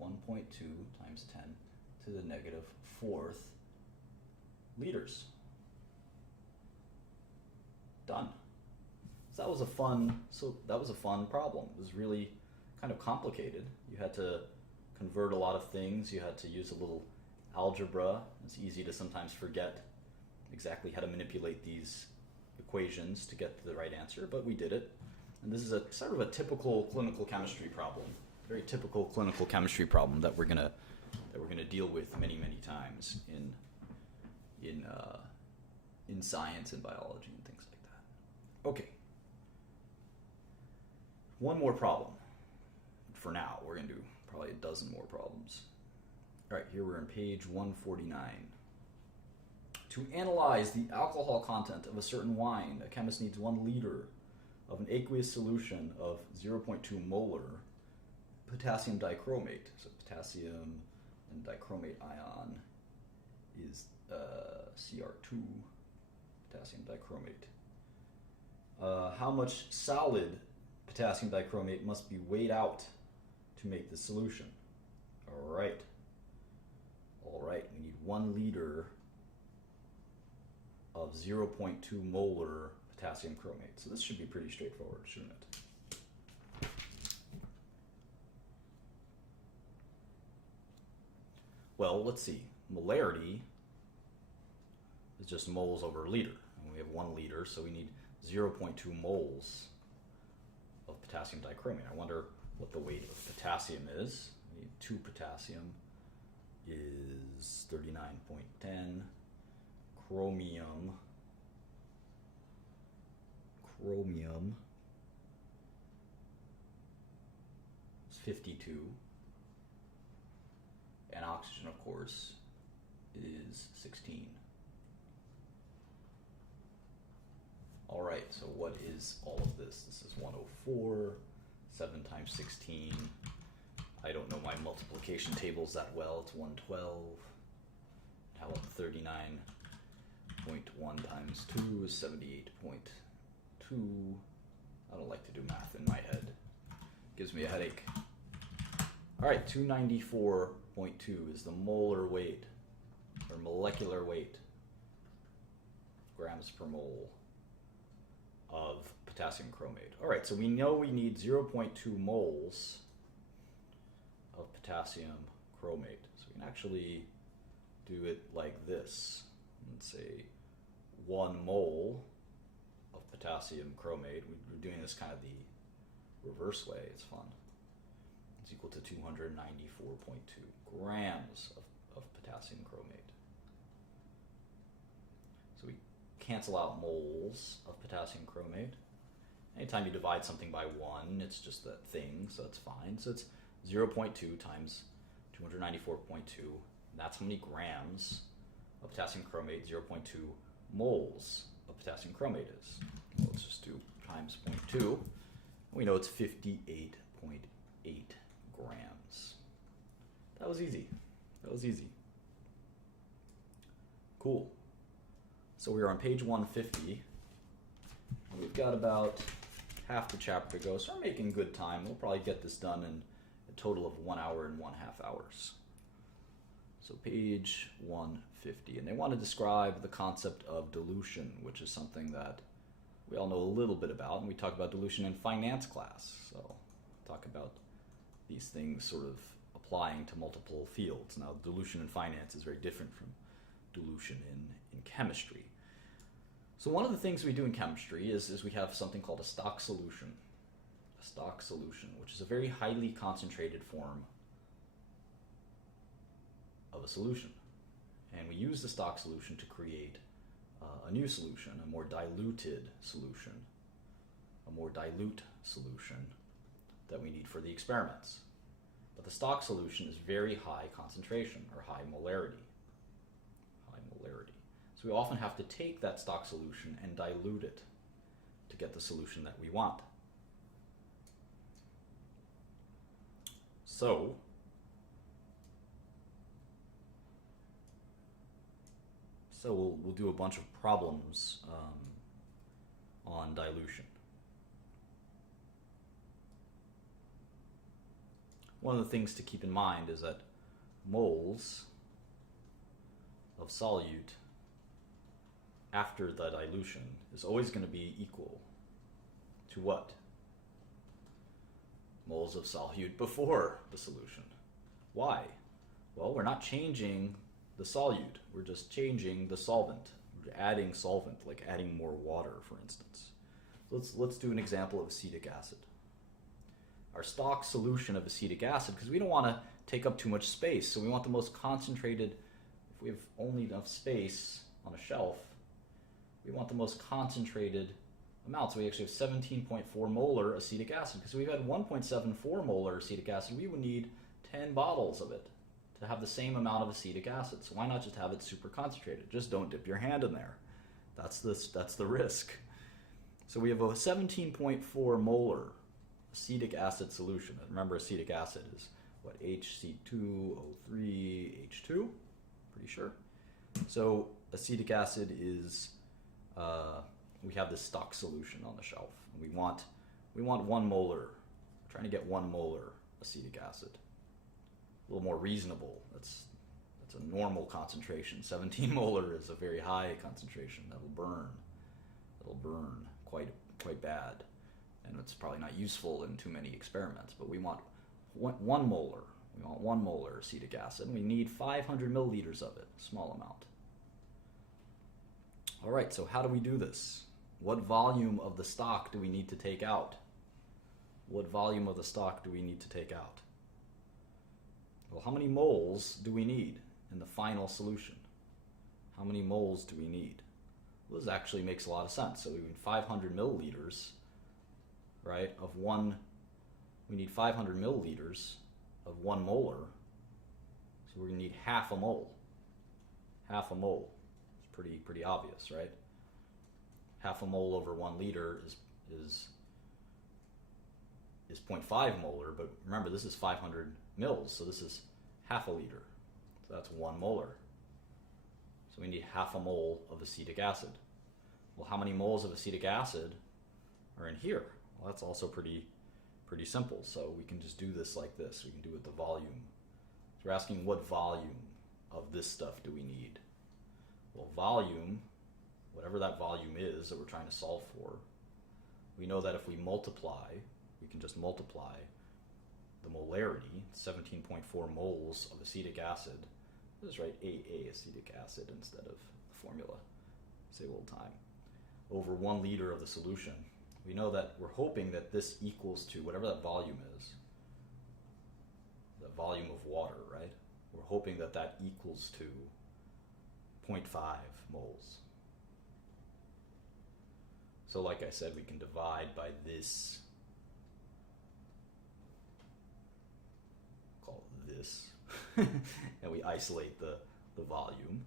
1.2 times 10 to the negative 4th liters. Done. So that was a fun problem. It was really kind of complicated. You had to convert a lot of things. You had to use a little algebra. It's easy to sometimes forget exactly how to manipulate these equations to get to the right answer, but we did it. And this is a sort of a typical clinical chemistry problem. Very typical clinical chemistry problem that we're gonna deal with many times in science and biology and things like that. Okay. One more problem. For now, we're going to do probably a dozen more problems. All right, here we're on page 149. To analyze the alcohol content of a certain wine, a chemist needs 1 liter of an aqueous solution of 0.2 molar potassium dichromate. So potassium and dichromate ion is Cr2, potassium dichromate. How much solid potassium dichromate must be weighed out to make the solution? All right, we need 1 liter of 0.2 molar potassium chromate. So this should be pretty straightforward, shouldn't it? Well, let's see. Molarity is just moles over a liter. And we have 1 liter, so we need 0.2 moles of potassium dichromate. I wonder what the weight of potassium is. We need 2 potassium is 39.10. Chromium is 52. And oxygen, of course, is 16. All right, so what is all of this? This is 104, 7 times 16. I don't know my multiplication tables that well. It's 112. How about 39.1 times 2 is 78.2. I don't like to do math in my head. Gives me a headache. All right, 294.2 is the molar weight, or molecular weight, grams per mole of potassium chromate. All right, so we know we need 0.2 moles of potassium chromate. So we can actually do it like this. Let's say 1 mole of potassium chromate. We're doing this kind of the reverse way. It's fun. It's equal to 294.2 grams of potassium chromate. So we cancel out moles of potassium chromate. Anytime you divide something by 1, it's just that thing, so it's fine. So it's 0.2 times 294.2. That's how many grams of potassium chromate 0.2 moles of potassium chromate is. Well, let's just do times 0.2. We know it's 58.8 grams. That was easy. That was easy. Cool. So we are on page 150. And we've got about half the chapter to go, so we're making good time. We'll probably get this done in a total of 1 hour and 1/2 hours. So page 150, and they want to describe the concept of dilution, which is something that we all know a little bit about, and we talk about dilution in finance class. So talk about these things sort of applying to multiple fields. Now, dilution in finance is very different from dilution in chemistry. So one of the things we do in chemistry is we have something called a stock solution. A stock solution, which is a very highly concentrated form of a solution. And we use the stock solution to create a new solution, a more diluted solution, a more dilute solution that we need for the experiments. But the stock solution is very high concentration, or high molarity. High molarity. So we often have to take that stock solution and dilute it to get the solution that we want. So we'll do a bunch of problems on dilution. One of the things to keep in mind is that moles of solute after the dilution is always going to be equal to what? Moles of solute before the solution. Why? Well, we're not changing the solute, we're just changing the solvent. We're adding solvent, like adding more water, for instance. Let's do an example of acetic acid. Our stock solution of acetic acid, because we don't want to take up too much space, so we want the most concentrated. If we have only enough space on a shelf, we want the most concentrated amount. So we actually have 17.4 molar acetic acid. Because if we had 1.74 molar acetic acid, we would need 10 bottles of it to have the same amount of acetic acid. So why not just have it super concentrated? Just don't dip your hand in there. That's the risk. So we have a 17.4 molar acetic acid solution. And remember, acetic acid is what, HC2O3H2? Pretty sure. So acetic acid is, we have this stock solution on the shelf. We want 1 molar. We're trying to get 1 molar acetic acid. A little more reasonable. That's a normal concentration. 17 molar is a very high concentration. That'll burn quite bad, and it's probably not useful in too many experiments. But we want 1 molar. We want 1 molar acetic acid, and we need 500 milliliters of it. Small amount. All right. So how do we do this? What volume of the stock do we need to take out? What volume of the stock do we need to take out? Well, how many moles do we need in the final solution? How many moles do we need? Well, this actually makes a lot of sense. So we need 500 milliliters, right, of one. We need 500 milliliters of 1 molar. So we're going to need half a mole. Half a mole. It's pretty obvious, right? Half a mole over 1 liter is 0.5 molar, but remember, this is 500 mils, so this is half a liter. So that's 1 molar. So we need half a mole of acetic acid. Well, how many moles of acetic acid are in here? Well, that's also pretty simple. So we can just do this like this. We can do it with the volume. So we're asking, what volume of this stuff do we need? Well, volume whatever that volume is that we're trying to solve for, we know that if we multiply, we can just multiply the molarity, 17.4 moles of acetic acid. Let's write AA, acetic acid, instead of the formula, save a little time, over 1 liter of the solution. We know that we're hoping that this equals to whatever that volume is, the volume of water, right? We're hoping that that equals to 0.5 moles. So like I said, we can divide by this, call it this, and we isolate the volume.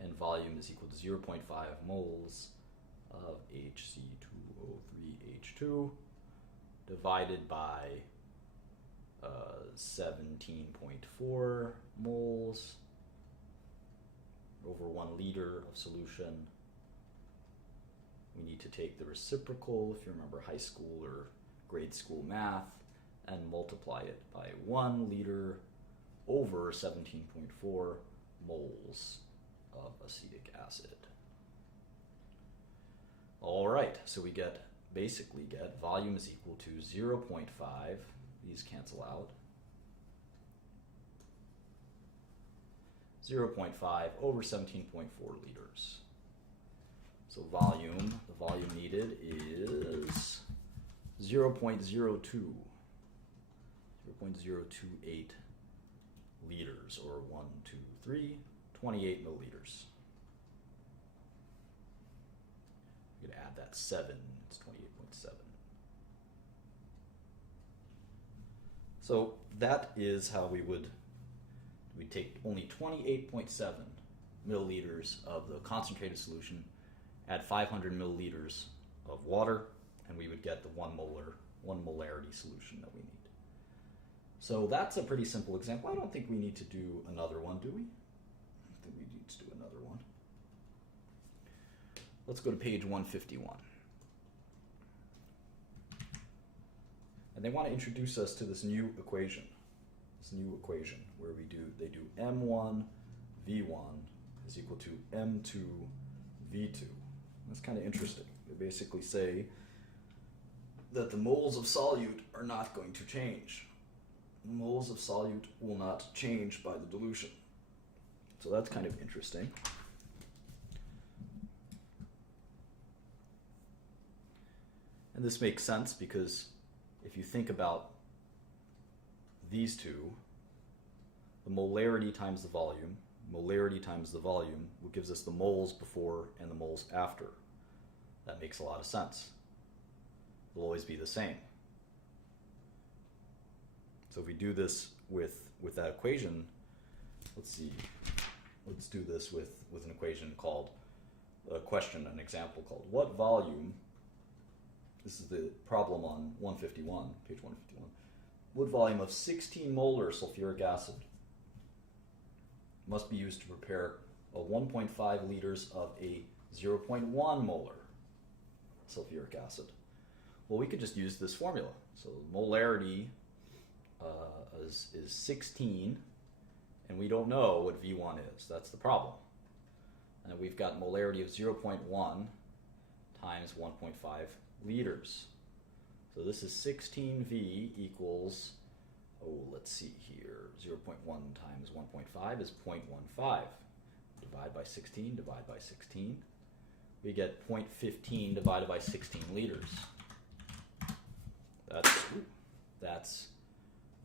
And volume is equal to 0.5 moles of HC2O3H2 divided by 17.4 moles over 1 liter of solution. We need to take the reciprocal, if you remember high school or grade school math, and multiply it by 1 liter over 17.4 moles of acetic acid. All right, so we basically get volume is equal to 0.5, these cancel out, 0.5 over 17.4 liters. So the volume needed is 0.028 liters, or 28 milliliters. I'm going to add that 7, it's 28.7. So that is how we take only 28.7 milliliters of the concentrated solution, add 500 milliliters of water, and we would get the 1 molarity solution that we need. So that's a pretty simple example. I don't think we need to do another one, do we? I don't think we need to do another one. Let's go to page 151. And they want to introduce us to this new equation. Where they do M1 V1 is equal to M2 V2. That's kind of interesting. They basically say that the moles of solute are not going to change. The moles of solute will not change by the dilution. So that's kind of interesting. And this makes sense because if you think about these two, the molarity times the volume, what gives us the moles before and the moles after. That makes a lot of sense. It'll always be the same. So if we do this with that equation, let's see, let's do this with an equation called, an example called, what volume, this is the problem on 151, page 151, what volume of 16 molar sulfuric acid must be used to prepare a 1.5 liters of a 0.1 molar sulfuric acid? Well, we could just use this formula. So molarity is 16, and we don't know what V1 is. That's the problem. And we've got molarity of 0.1 times 1.5 liters. So this is 16V equals, let's see here, 0.1 times 1.5 is 0.15. Divide by 16, divide by 16. We get 0.15 divided by 16 liters. That's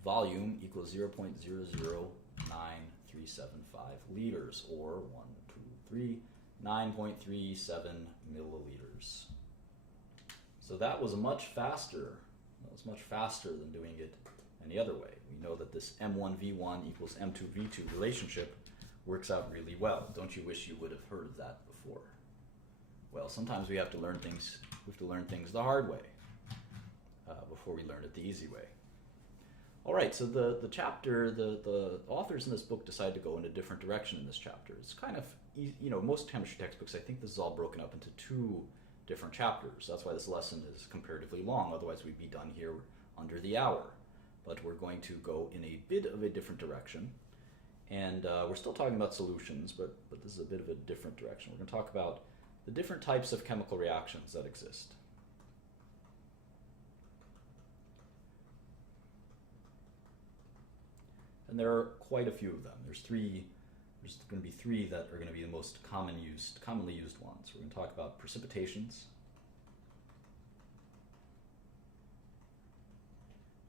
volume equals 0.009375 liters, or 9.37 milliliters. So that was much faster. That was much faster than doing it any other way. We know that this M1V1 equals M2V2 relationship works out really well. Don't you wish you would have heard of that before? Well, sometimes we have to learn things. We have to learn things the hard way before we learn it the easy way. All right, so the chapter, the authors in this book decided to go in a different direction in this chapter. It's kind of, most chemistry textbooks, I think this is all broken up into 2 different chapters. That's why this lesson is comparatively long. Otherwise, we'd be done here under the hour. But we're going to go in a bit of a different direction. And we're still talking about solutions, but this is a bit of a different direction. We're going to talk about the different types of chemical reactions that exist. And there are quite a few of them. There's going to be three that are going to be the most commonly used ones. We're going to talk about precipitations.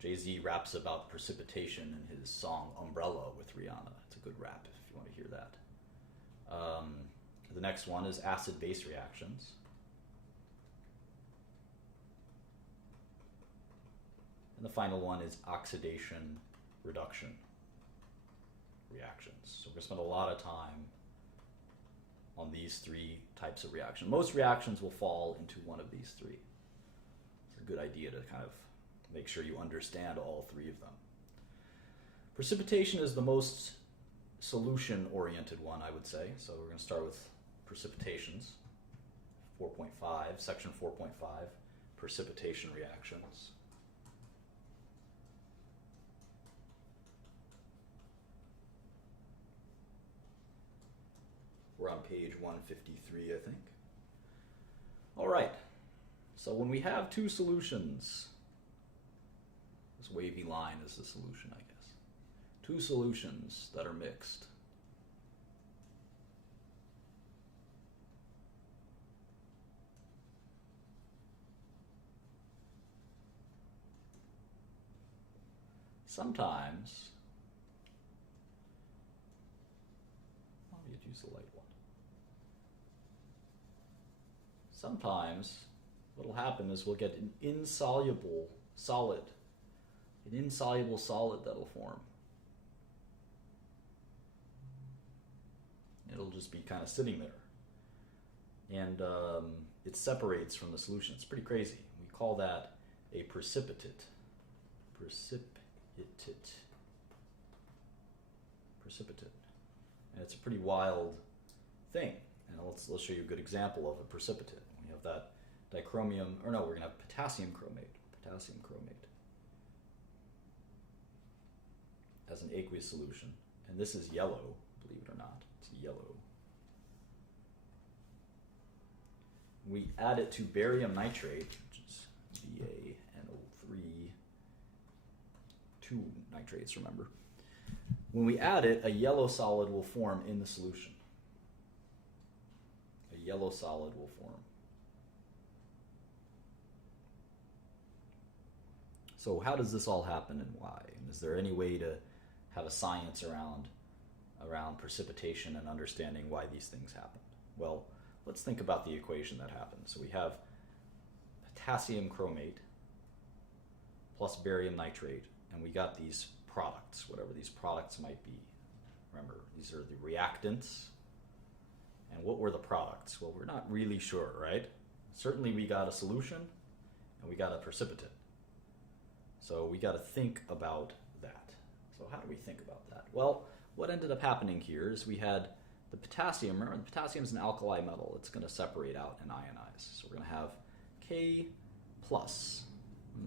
Jay-Z raps about precipitation in his song Umbrella with Rihanna. It's a good rap if you want to hear that. The next one is acid-base reactions. And the final one is oxidation-reduction reactions. So we're going to spend a lot of time on these three types of reaction. Most reactions will fall into one of these three. It's a good idea to kind of make sure you understand all three of them. Precipitation is the most solution-oriented one, I would say. So we're going to start with precipitations. 4.5, section 4.5, precipitation reactions. We're on page 153, I think. All right. So when we have two solutions, this wavy line is the solution, I guess. Two solutions that are mixed. Sometimes, let me use the light one. Sometimes what will happen is we'll get an insoluble solid that'll form. It'll just be kind of sitting there. And it separates from the solution. It's pretty crazy. We call that a precipitate. Precipitate. And it's a pretty wild thing. And let's show you a good example of a precipitate. We have that dichromium, or no, we're going to have potassium chromate as an aqueous solution. And this is yellow, believe it or not. It's yellow. We add it to barium nitrate, which is BaNO3, 2 nitrates, remember. When we add it, a yellow solid will form in the solution. A yellow solid will form. So how does this all happen and why? And is there any way to have a science around precipitation and understanding why these things happen? Well, let's think about the equation that happens. So we have potassium chromate plus barium nitrate, and we got these products, whatever these products might be. Remember, these are the reactants. And what were the products? Well, we're not really sure, right? Certainly we got a solution and we got a precipitate. So we got to think about that. So how do we think about that? Well, what ended up happening here is we had the potassium. Remember, the potassium is an alkali metal. It's going to separate out and ionize. So we're going to have K plus.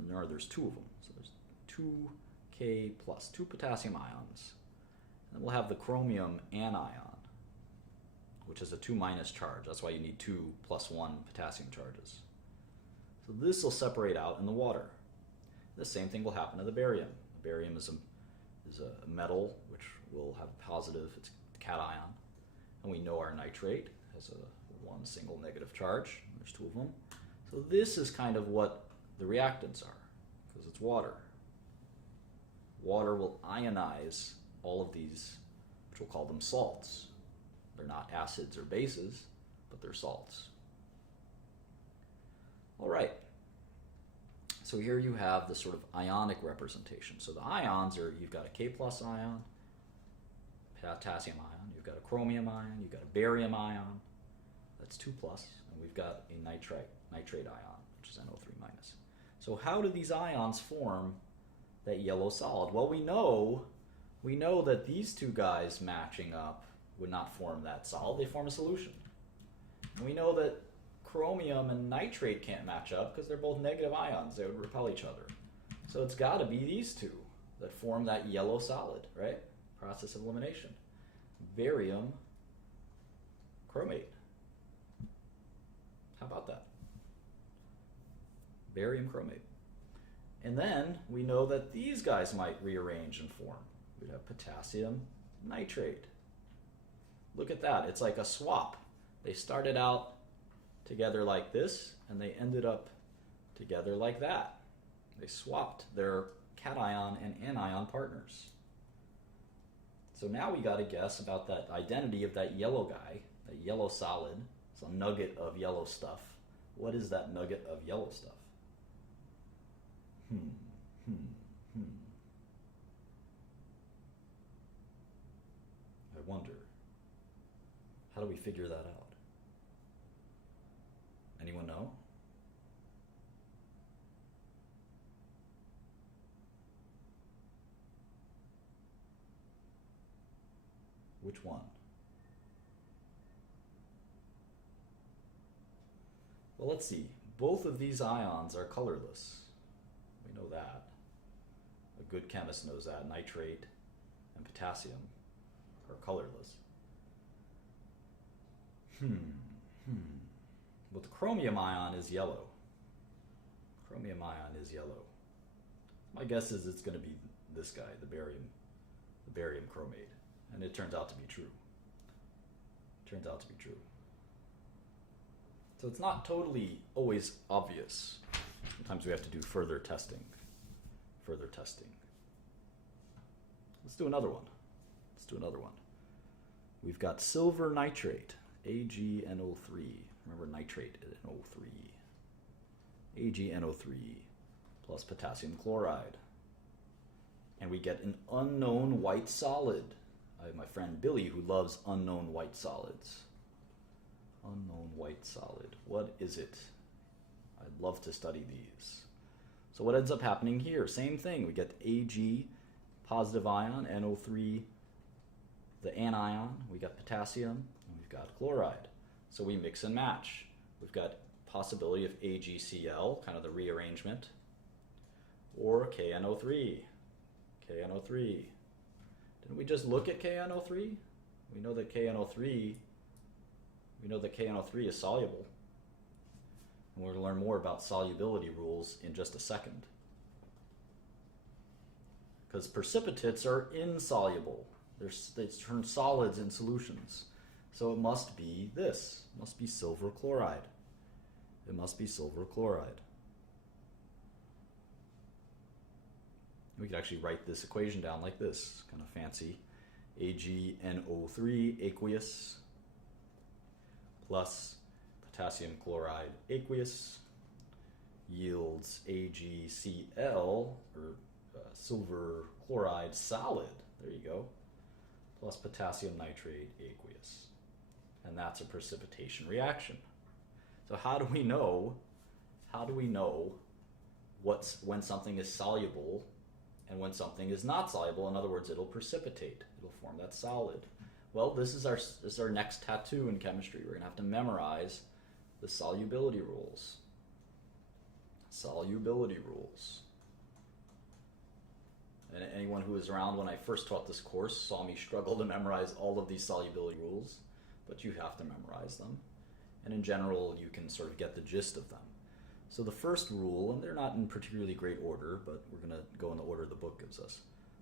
There's two of them. So there's 2K plus, 2 potassium ions. And then we'll have the chromium anion, which is a 2 minus charge. That's why you need 2 plus 1 potassium charges. So this will separate out in the water. The same thing will happen to the barium. The barium is a metal which will have a positive, it's a cation. And we know our nitrate has a 1 single negative charge. There's 2 of them. So this is kind of what the reactants are, because it's water. Water will ionize all of these, which we'll call them salts. They're not acids or bases, but they're salts. All right. So here you have the sort of ionic representation. So the ions are, you've got a K plus ion, potassium ion, you've got a chromium ion, you've got a barium ion, that's 2 plus, and we've got a nitrate ion, which is NO3 minus. So how do these ions form that yellow solid? Well, we know that these two guys matching up would not form that solid, they form a solution. And we know that chromium and nitrate can't match up because they're both negative ions, they would repel each other. So it's got to be these two that form that yellow solid, right? Process of elimination. barium chromate. How about that? Barium chromate. And then we know that these guys might rearrange and form. We'd have potassium nitrate. Look at that. It's like a swap. They started out together like this, and they ended up together like that. They swapped their cation and anion partners. So now we got to guess about that identity of that yellow guy, that yellow solid. It's a nugget of yellow stuff. What is that nugget of yellow stuff? I wonder. How do we figure that out? Anyone know? Which one? Well, let's see. Both of these ions are colorless. We know that. A good chemist knows that. Nitrate and potassium are colorless. But the chromium ion is yellow. Chromium ion is yellow. My guess is it's going to be this guy, the barium chromate. And it turns out to be true. So it's not totally always obvious. Sometimes we have to do further testing. Let's do another one. We've got silver nitrate, AgNO3. Remember nitrate is NO3. AgNO3 plus potassium chloride. And we get an unknown white solid. I have my friend Billy who loves unknown white solids. Unknown white solid. What is it? I'd love to study these. So what ends up happening here? Same thing. We get Ag, positive ion, NO3, the anion. We got potassium, and we've got chloride. So we mix and match. We've got possibility of AgCl, kind of the rearrangement, or KNO3. Didn't we just look at KNO3? We know that KNO3 is soluble. And we're going to learn more about solubility rules in just a second. Because precipitates are insoluble. They turn solids in solutions. So it must be this. It must be silver chloride. We could actually write this equation down like this, kind of fancy. AgNO3 aqueous plus potassium chloride aqueous yields AgCl, or silver chloride solid, there you go, plus potassium nitrate aqueous. And that's a precipitation reaction. So how do we know when something is soluble and when something is not soluble? In other words, it'll precipitate. It'll form that solid. Well, this is our next tattoo in chemistry. We're going to have to memorize the solubility rules. And anyone who was around when I first taught this course saw me struggle to memorize all of these solubility rules, but you have to memorize them. And in general, you can sort of get the gist of them. So the first rule, and they're not in particularly great order, but we're going to go in the order the book gives us.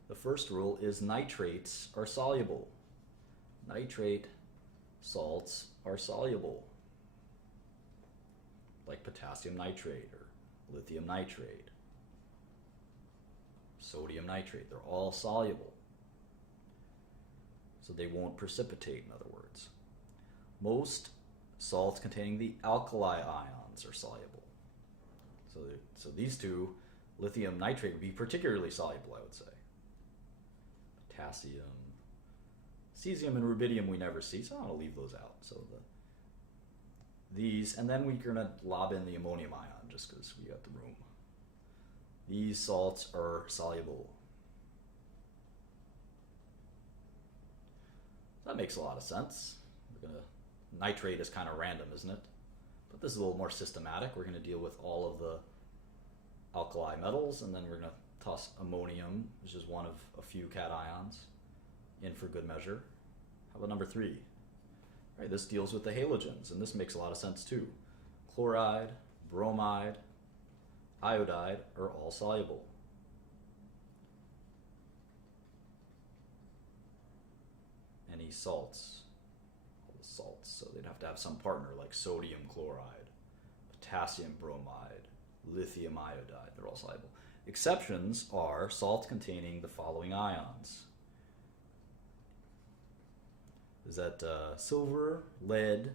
The first rule is nitrates are soluble. Nitrate salts are soluble, like potassium nitrate or lithium nitrate, sodium nitrate. They're all soluble. So they won't precipitate, in other words. Most salts containing the alkali ions are soluble. So these two, lithium nitrate would be particularly soluble, I would say. Potassium, cesium and rubidium we never see, so I'm going to leave those out. So these, and then we're going to lob in the ammonium ion just because we got the room. These salts are soluble. That makes a lot of sense. Nitrate is kind of random, isn't it? But this is a little more systematic. We're going to deal with all of the alkali metals, and then we're going to toss ammonium, which is one of a few cations, in for good measure. How about number 3? All right, this deals with the halogens, and this makes a lot of sense too. Chloride, bromide, iodide are all soluble. Any salts, all the salts, so they'd have to have some partner like sodium chloride, potassium bromide, lithium iodide, they're all soluble. Exceptions are salts containing the following ions. Is that silver, lead,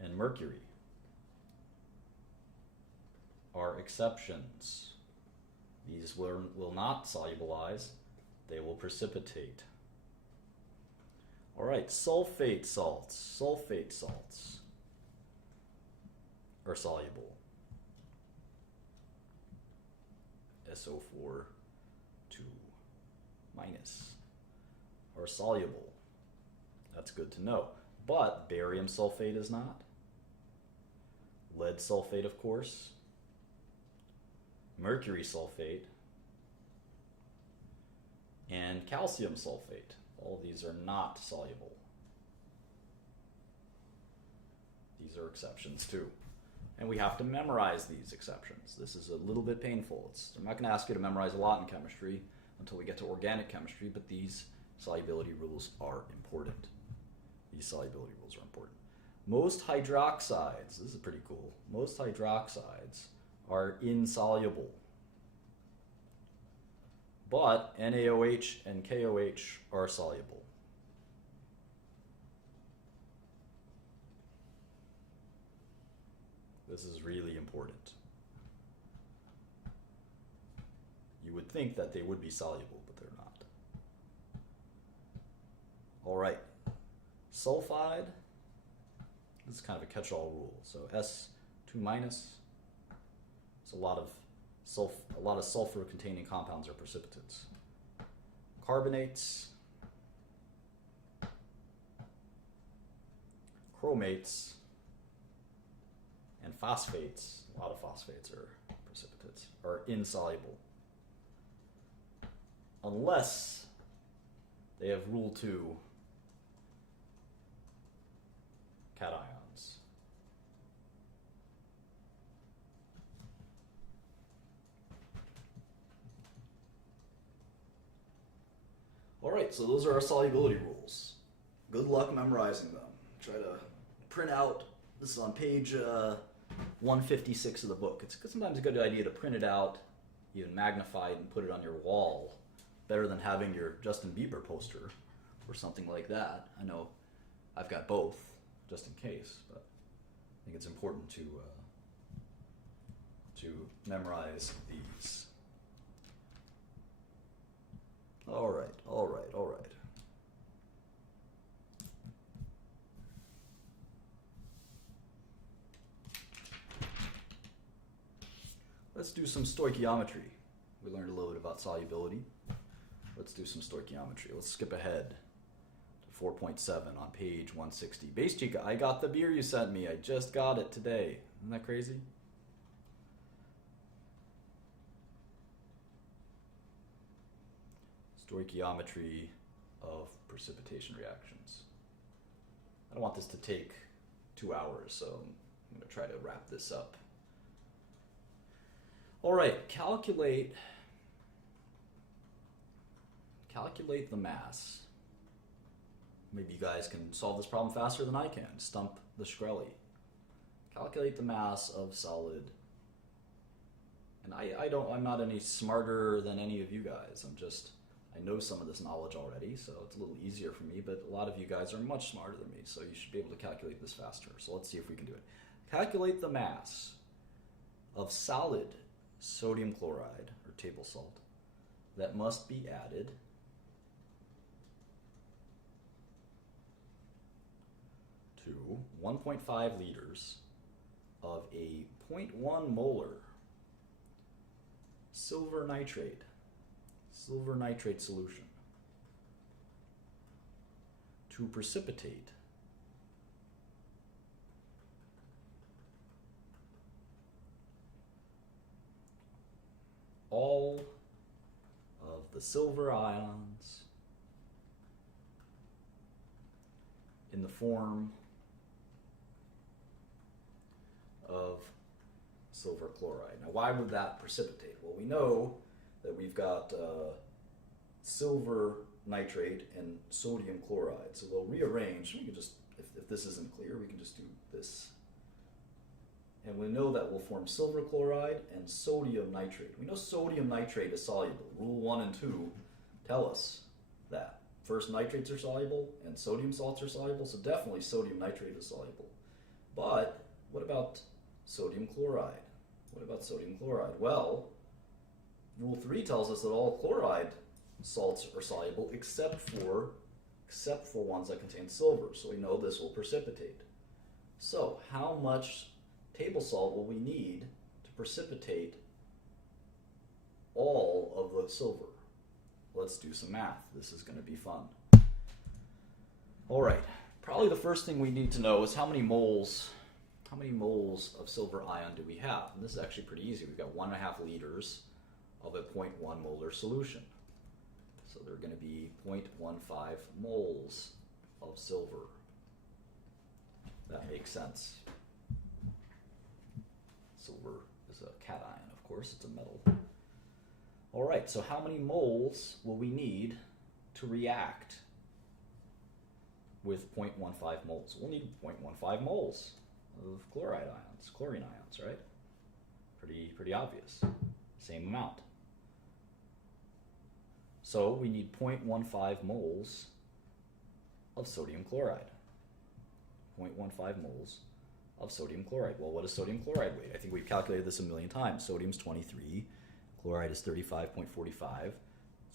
and mercury are exceptions. These will not solubilize, they will precipitate. All right, sulfate salts are soluble. SO4 2 minus are soluble. That's good to know. But barium sulfate is not. Lead sulfate, of course. Mercury sulfate. And calcium sulfate. All these are not soluble. These are exceptions too. And we have to memorize these exceptions. This is a little bit painful. I'm not going to ask you to memorize a lot in chemistry until we get to organic chemistry, but these solubility rules are important. These solubility rules are important. Most hydroxides, this is pretty cool, most hydroxides are insoluble. But NaOH and KOH are soluble. This is really important. You would think that they would be soluble, but they're not. All right. Sulfide, this is kind of a catch-all rule. So S2 minus, so a lot of sulfur-containing compounds are precipitates. Carbonates, chromates, and phosphates, a lot of phosphates are precipitates, are insoluble. Unless they have rule 2 cations. All right, so those are our solubility rules. Good luck memorizing them. Try to print out, this is on page 156 of the book. It's sometimes a good idea to print it out, even magnify it and put it on your wall. Better than having your Justin Bieber poster or something like that. I know I've got both, just in case, but I think it's important to memorize these. All right. Let's do some stoichiometry. We learned a little bit about solubility. Let's do some stoichiometry. Let's skip ahead to 4.7 on page 160. Base Chica, I got the beer you sent me. I just got it today. Isn't that crazy? Stoichiometry of precipitation reactions. I don't want this to take 2 hours, so I'm going to try to wrap this up. All right, calculate the mass. Maybe you guys can solve this problem faster than I can. Stump the Shkreli. Calculate the mass of solid. And I'm not any smarter than any of you guys. I know some of this knowledge already, so it's a little easier for me, but a lot of you guys are much smarter than me, so you should be able to calculate this faster. So let's see if we can do it. Calculate the mass of solid sodium chloride, or table salt, that must be added to 1.5 liters of a 0.1 molar silver nitrate solution to precipitate all of the silver ions in the form of silver chloride. Now, why would that precipitate? Well, we know that we've got silver nitrate and sodium chloride. So they'll rearrange. We can just, if this isn't clear, we can just do this. And we know that will form silver chloride and sodium nitrate. We know sodium nitrate is soluble. Rule 1 and 2 tell us that. First, nitrates are soluble and sodium salts are soluble, so definitely sodium nitrate is soluble. But what about sodium chloride? What about sodium chloride? Well, Rule 3 tells us that all chloride salts are soluble except for ones that contain silver. So we know this will precipitate. So how much table salt will we need to precipitate all of the silver? Let's do some math. This is going to be fun. All right. Probably the first thing we need to know is how many moles of silver ion do we have? And this is actually pretty easy. We've got 1.5 liters of a 0.1 molar solution. So they're going to be 0.15 moles of silver. That makes sense. Silver is a cation, of course. It's a metal. All right, so how many moles will we need to react with 0.15 moles? We'll need 0.15 moles of chlorine ions, right? Pretty obvious. Same amount. So we need 0.15 moles of sodium chloride. 0.15 moles of sodium chloride. Well, what does sodium chloride weigh? I think we've calculated this a million times. Sodium's 23, chloride is 35.45,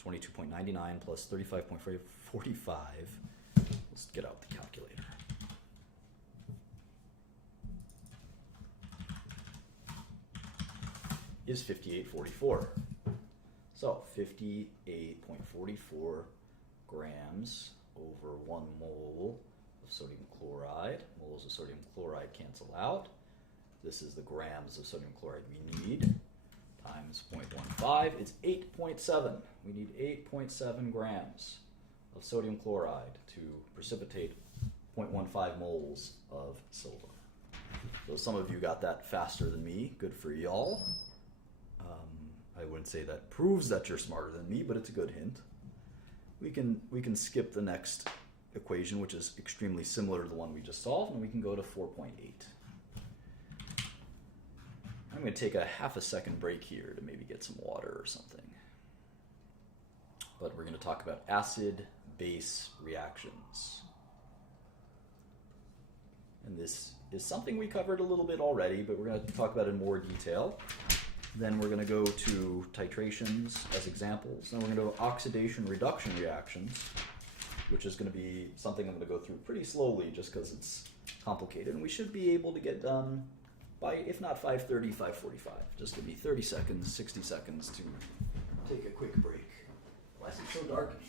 22.99 plus 35.45. Let's get out the calculator. Is 58.44. So 58.44 grams over 1 mole of sodium chloride. Moles of sodium chloride cancel out. This is the grams of sodium chloride we need. Times 0.15, it's 8.7. We need 8.7 grams of sodium chloride to precipitate 0.15 moles of silver. So some of you got that faster than me. Good for y'all. I wouldn't say that proves that you're smarter than me, but it's a good hint. We can skip the next equation, which is extremely similar to the one we just solved, and we can go to 4.8. I'm going to take a half a second break here to maybe get some water or something. But we're going to talk about acid-base reactions. And this is something we covered a little bit already, but we're going to talk about it in more detail. Then we're going to go to titrations as examples. Then we're going to go oxidation reduction reactions, which is going to be something I'm going to go through pretty slowly just because it's complicated. And we should be able to get done by, if not 5:30, 5:45. Just give me 30 seconds, 60 seconds to take a quick break. Why is it so dark in here?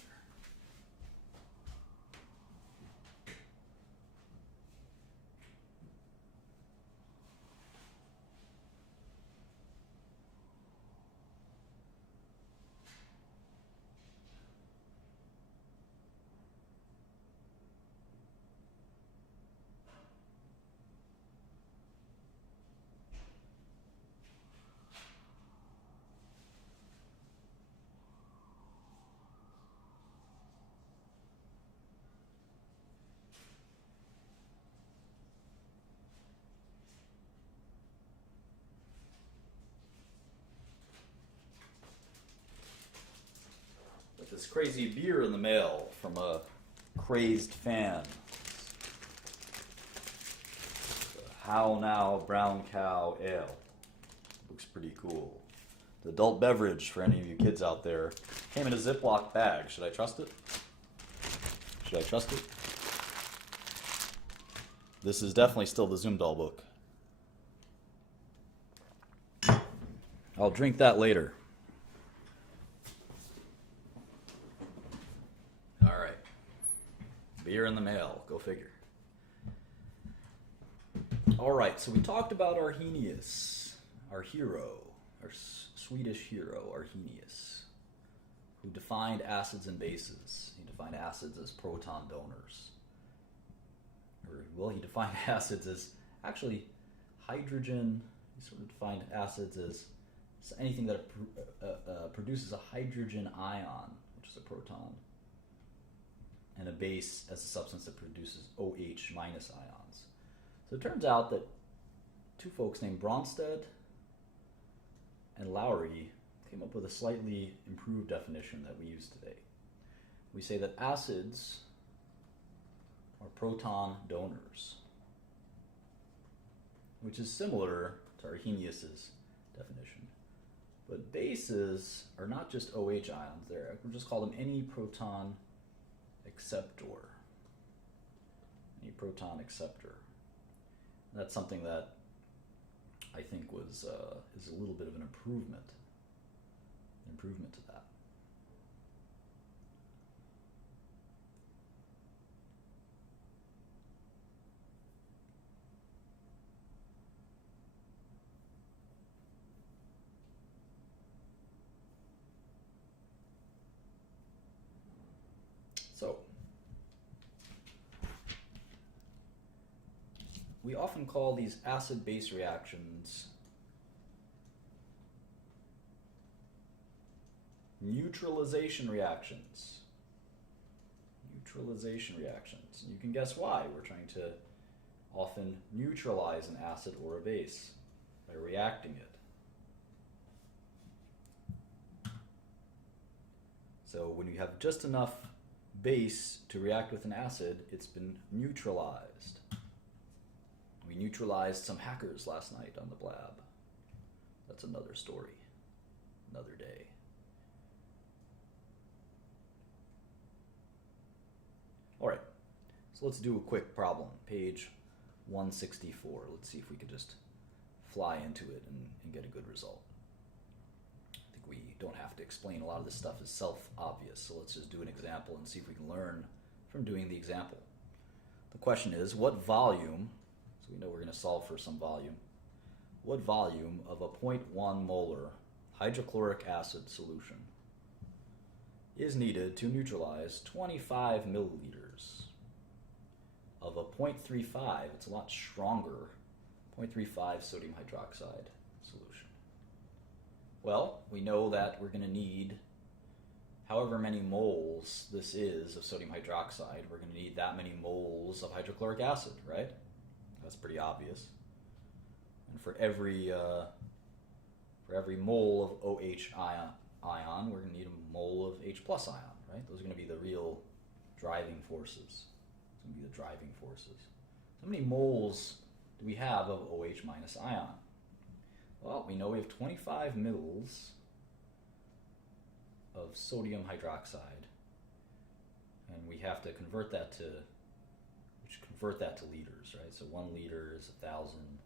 This crazy beer in the mail from a crazed fan. How Now Brown Cow Ale. Looks pretty cool. The adult beverage for any of you kids out there. Came in a Ziploc bag. Should I trust it? Should I trust it? This is definitely still the Zumdahl book. I'll drink that later. Beer in the mail, go figure. All right, so we talked about Arrhenius, our hero, our Swedish hero, Arrhenius, who defined acids and bases. He defined acids as proton donors. he defined acids as actually hydrogen. He sort of defined acids as anything that produces a hydrogen ion, which is a proton, and a base as a substance that produces OH minus ions. So it turns out that two folks named Bronsted and Lowry came up with a slightly improved definition that we use today. We say that acids are proton donors, which is similar to Arrhenius's definition. But bases are not just OH ions. We'll just call them any proton acceptor. Any proton acceptor. And that's something that I think is a little bit of an improvement to that. So, we often call these acid-base reactions neutralization reactions. Neutralization reactions. And you can guess why. We're trying to often neutralize an acid or a base by reacting it. So when you have just enough base to react with an acid, it's been neutralized. We neutralized some hackers last night on the Blab. That's another story, another day. All right, so let's do a quick problem. Page 164. Let's see if we could just fly into it and get a good result. I think we don't have to explain. A lot of this stuff is self-obvious, so let's just do an example and see if we can learn from doing the example. The question is, what volume, so we know we're going to solve for some volume, what volume of a 0.1 molar hydrochloric acid solution is needed to neutralize 25 milliliters of a 0.35, it's a lot stronger, 0.35 sodium hydroxide solution? Well, we know that we're going to need however many moles this is of sodium hydroxide, we're going to need that many moles of hydrochloric acid, right? That's pretty obvious. And for every mole of OH ion, we're going to need a mole of H plus ion, right? Those are going to be the real driving forces. It's going to be the driving forces. So how many moles do we have of OH minus ion? Well, we know we have 25 mils of sodium hydroxide, and we have to convert that to liters, right? So 1 liter is 1,000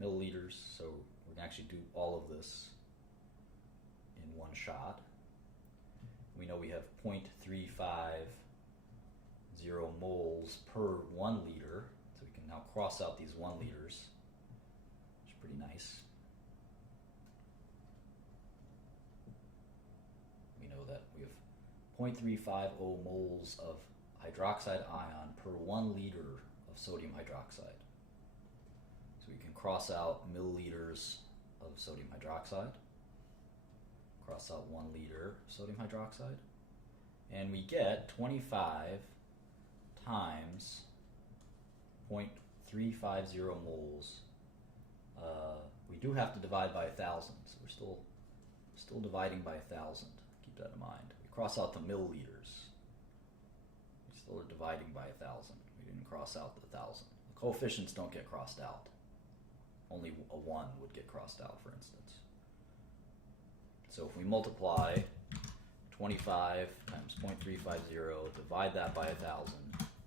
milliliters. So we're going to actually do all of this in one shot. We know we have 0.350 moles per 1 liter, so we can now cross out these 1 liters, which is pretty nice. We know that we have 0.350 moles of hydroxide ion per 1 liter of sodium hydroxide. So we can cross out milliliters of sodium hydroxide, cross out 1 liter of sodium hydroxide, and we get 25 times 0.350 moles. We do have to divide by 1,000, so we're still dividing by 1,000. Keep that in mind. We cross out the milliliters. We still are dividing by 1,000. We didn't cross out the 1,000. The coefficients don't get crossed out. Only a 1 would get crossed out, for instance. So if we multiply 25 times 0.350, divide that by 1,000,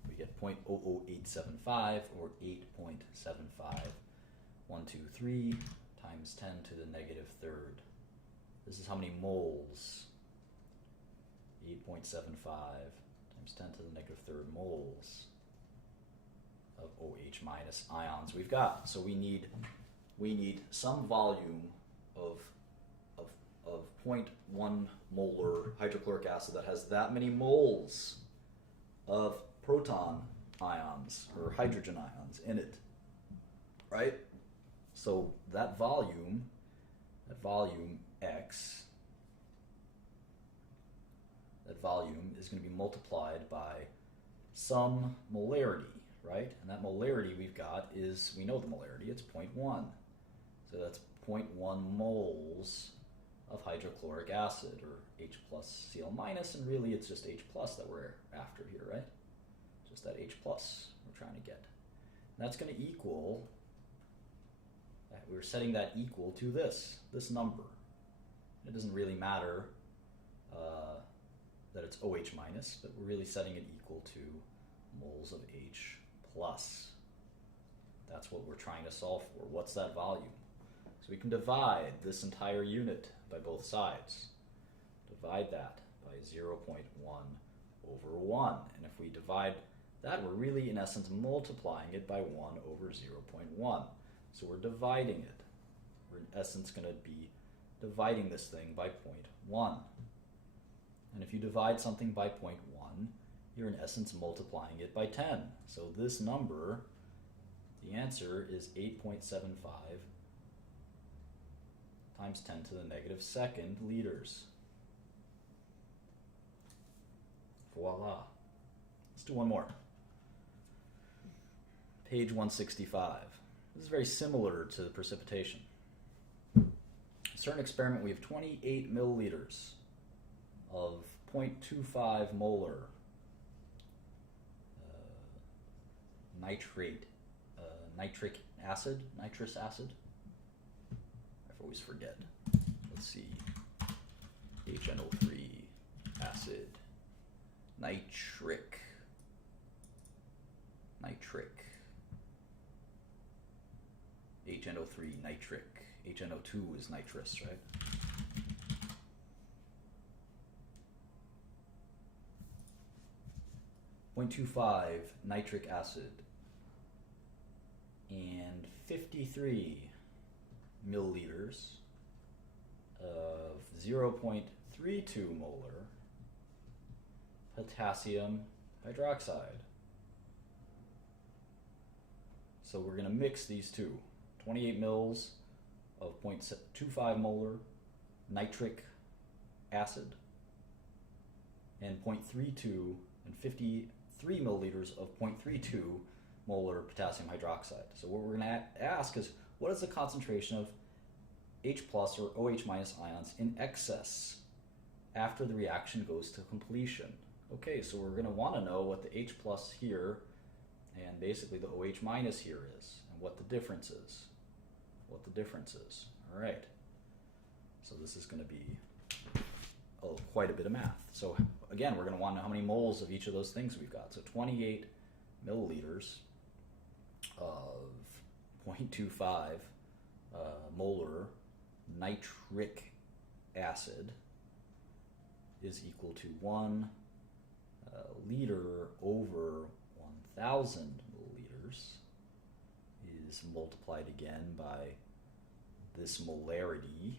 we get 0.00875, or 8.75. 123 times 10 to the negative third. This is how many moles? 8.75 times 10 to the negative third moles of OH minus ions we've got. So we need some volume of 0.1 molar hydrochloric acid that has that many moles of proton ions, or hydrogen ions in it, right? So that volume X, that volume is going to be multiplied by some molarity, right? And that molarity we've got is, we know the molarity, it's 0.1. So that's 0.1 moles of hydrochloric acid, or H plus Cl minus, and really it's just H plus that we're after here, right? Just that H plus we're trying to get. And that's going to equal, we're setting that equal to this number. It doesn't really matter that it's OH minus, but we're really setting it equal to moles of H plus. That's what we're trying to solve for. What's that volume? So we can divide this entire unit by both sides. Divide that by 0.1 over 1. And if we divide that, we're really in essence multiplying it by 1 over 0.1. So we're dividing it. We're in essence going to be dividing this thing by 0.1. And if you divide something by 0.1, you're in essence multiplying it by 10. So this number, the answer is 8.75 times 10 to the negative second liters. Voila. Let's do one more. Page 165. This is very similar to the precipitation. A certain experiment, we have 28 milliliters of 0.25 molar nitric acid, nitrous acid. I always forget. Let's see. HNO3 acid, nitric. HNO3 nitric. HNO2 is nitrous, right? .25 nitric acid and 53 milliliters of 0.32 molar potassium hydroxide. So we're going to mix these two. 28 mils of 0.25 molar nitric acid and 0.32 and 53 milliliters of 0.32 molar potassium hydroxide. So what we're going to ask is, what is the concentration of H plus or OH minus ions in excess after the reaction goes to completion? Okay, so we're going to want to know what the H plus here and basically the OH minus here is, and what the difference is. All right. So this is going to be quite a bit of math. So again, we're going to want to know how many moles of each of those things we've got. So 28 milliliters of 0.25 molar nitric acid is equal to 1 liter over 1,000 milliliters is multiplied again by this molarity,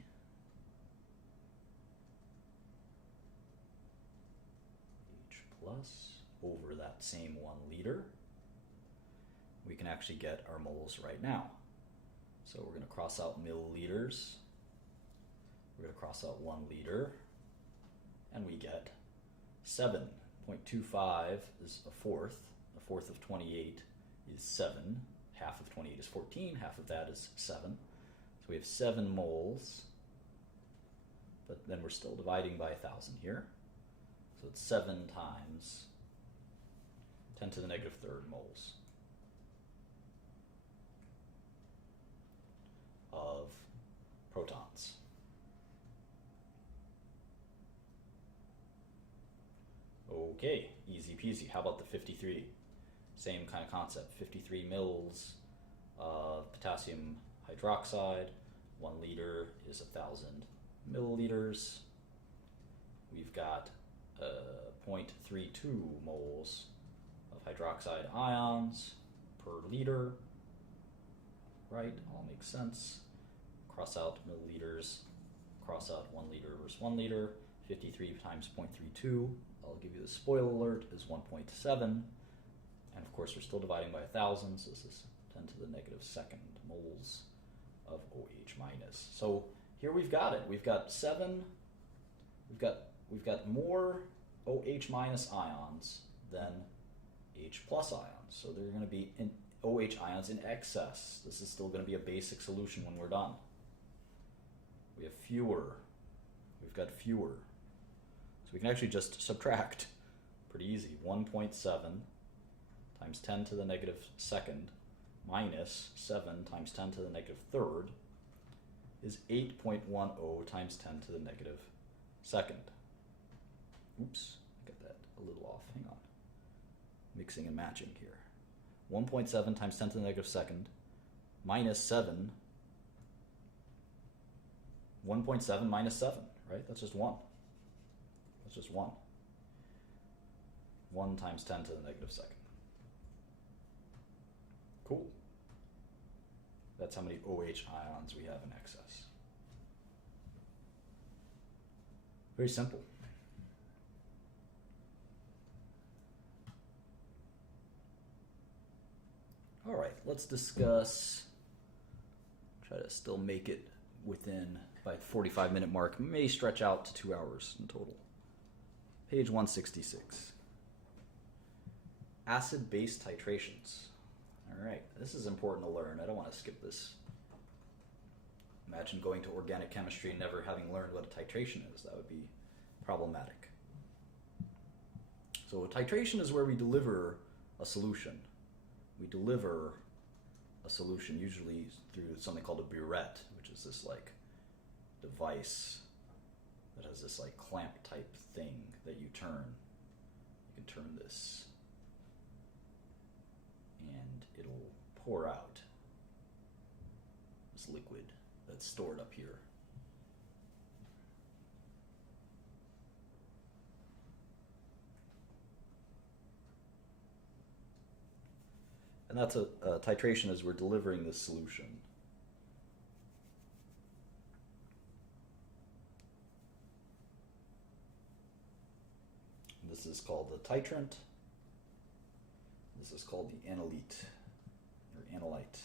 H plus, over that same 1 liter. We can actually get our moles right now. So we're going to cross out milliliters. We're going to cross out 1 liter. And we get 7.25 is a fourth. A fourth of 28 is 7. Half of 28 is 14. Half of that is 7. So we have 7 moles. But then we're still dividing by 1,000 here. So it's 7 times 10 to the negative third moles of protons. Okay, easy peasy. How about the 53? Same kind of concept. 53 mils of potassium hydroxide. 1 liter is 1,000 milliliters. We've got 0.32 moles of hydroxide ions per liter. Right? All makes sense. Cross out milliliters. Cross out 1 liter versus 1 liter. 53 times 0.32. I'll give you the spoiler alert, is 1.7. And of course, we're still dividing by 1,000, so this is 10 to the negative second moles of OH minus. So here we've got it. We've got 7. We've got more OH minus ions than H plus ions. So they're going to be in OH ions in excess. This is still going to be a basic solution when we're done. We have fewer. We've got fewer. So we can actually just subtract. Pretty easy. 1.7 times 10 to the negative second minus 7 times 10 to the negative third is 8.10 times 10 to the negative second. Oops, I got that a little off. Hang on. Mixing and matching here. 1.7 times 10 to the negative second minus 7. 1.7 minus 7, right? That's just 1. That's just 1. 1 times 10 to the negative second. Cool. That's how many OH ions we have in excess. Very simple. All right, let's discuss, try to still make it within, by the 45-minute mark, may stretch out to 2 hours in total. Page 166. Acid-base titrations. All right, this is important to learn. I don't want to skip this. Imagine going to organic chemistry and never having learned what a titration is. That would be problematic. So a titration is where we deliver a solution. We deliver a solution usually through something called a burette, which is this like device that has this like clamp type thing that you turn. You can turn this and it'll pour out this liquid that's stored up here. And that's a titration as we're delivering this solution. This is called the titrant. This is called the analyte, or analyte.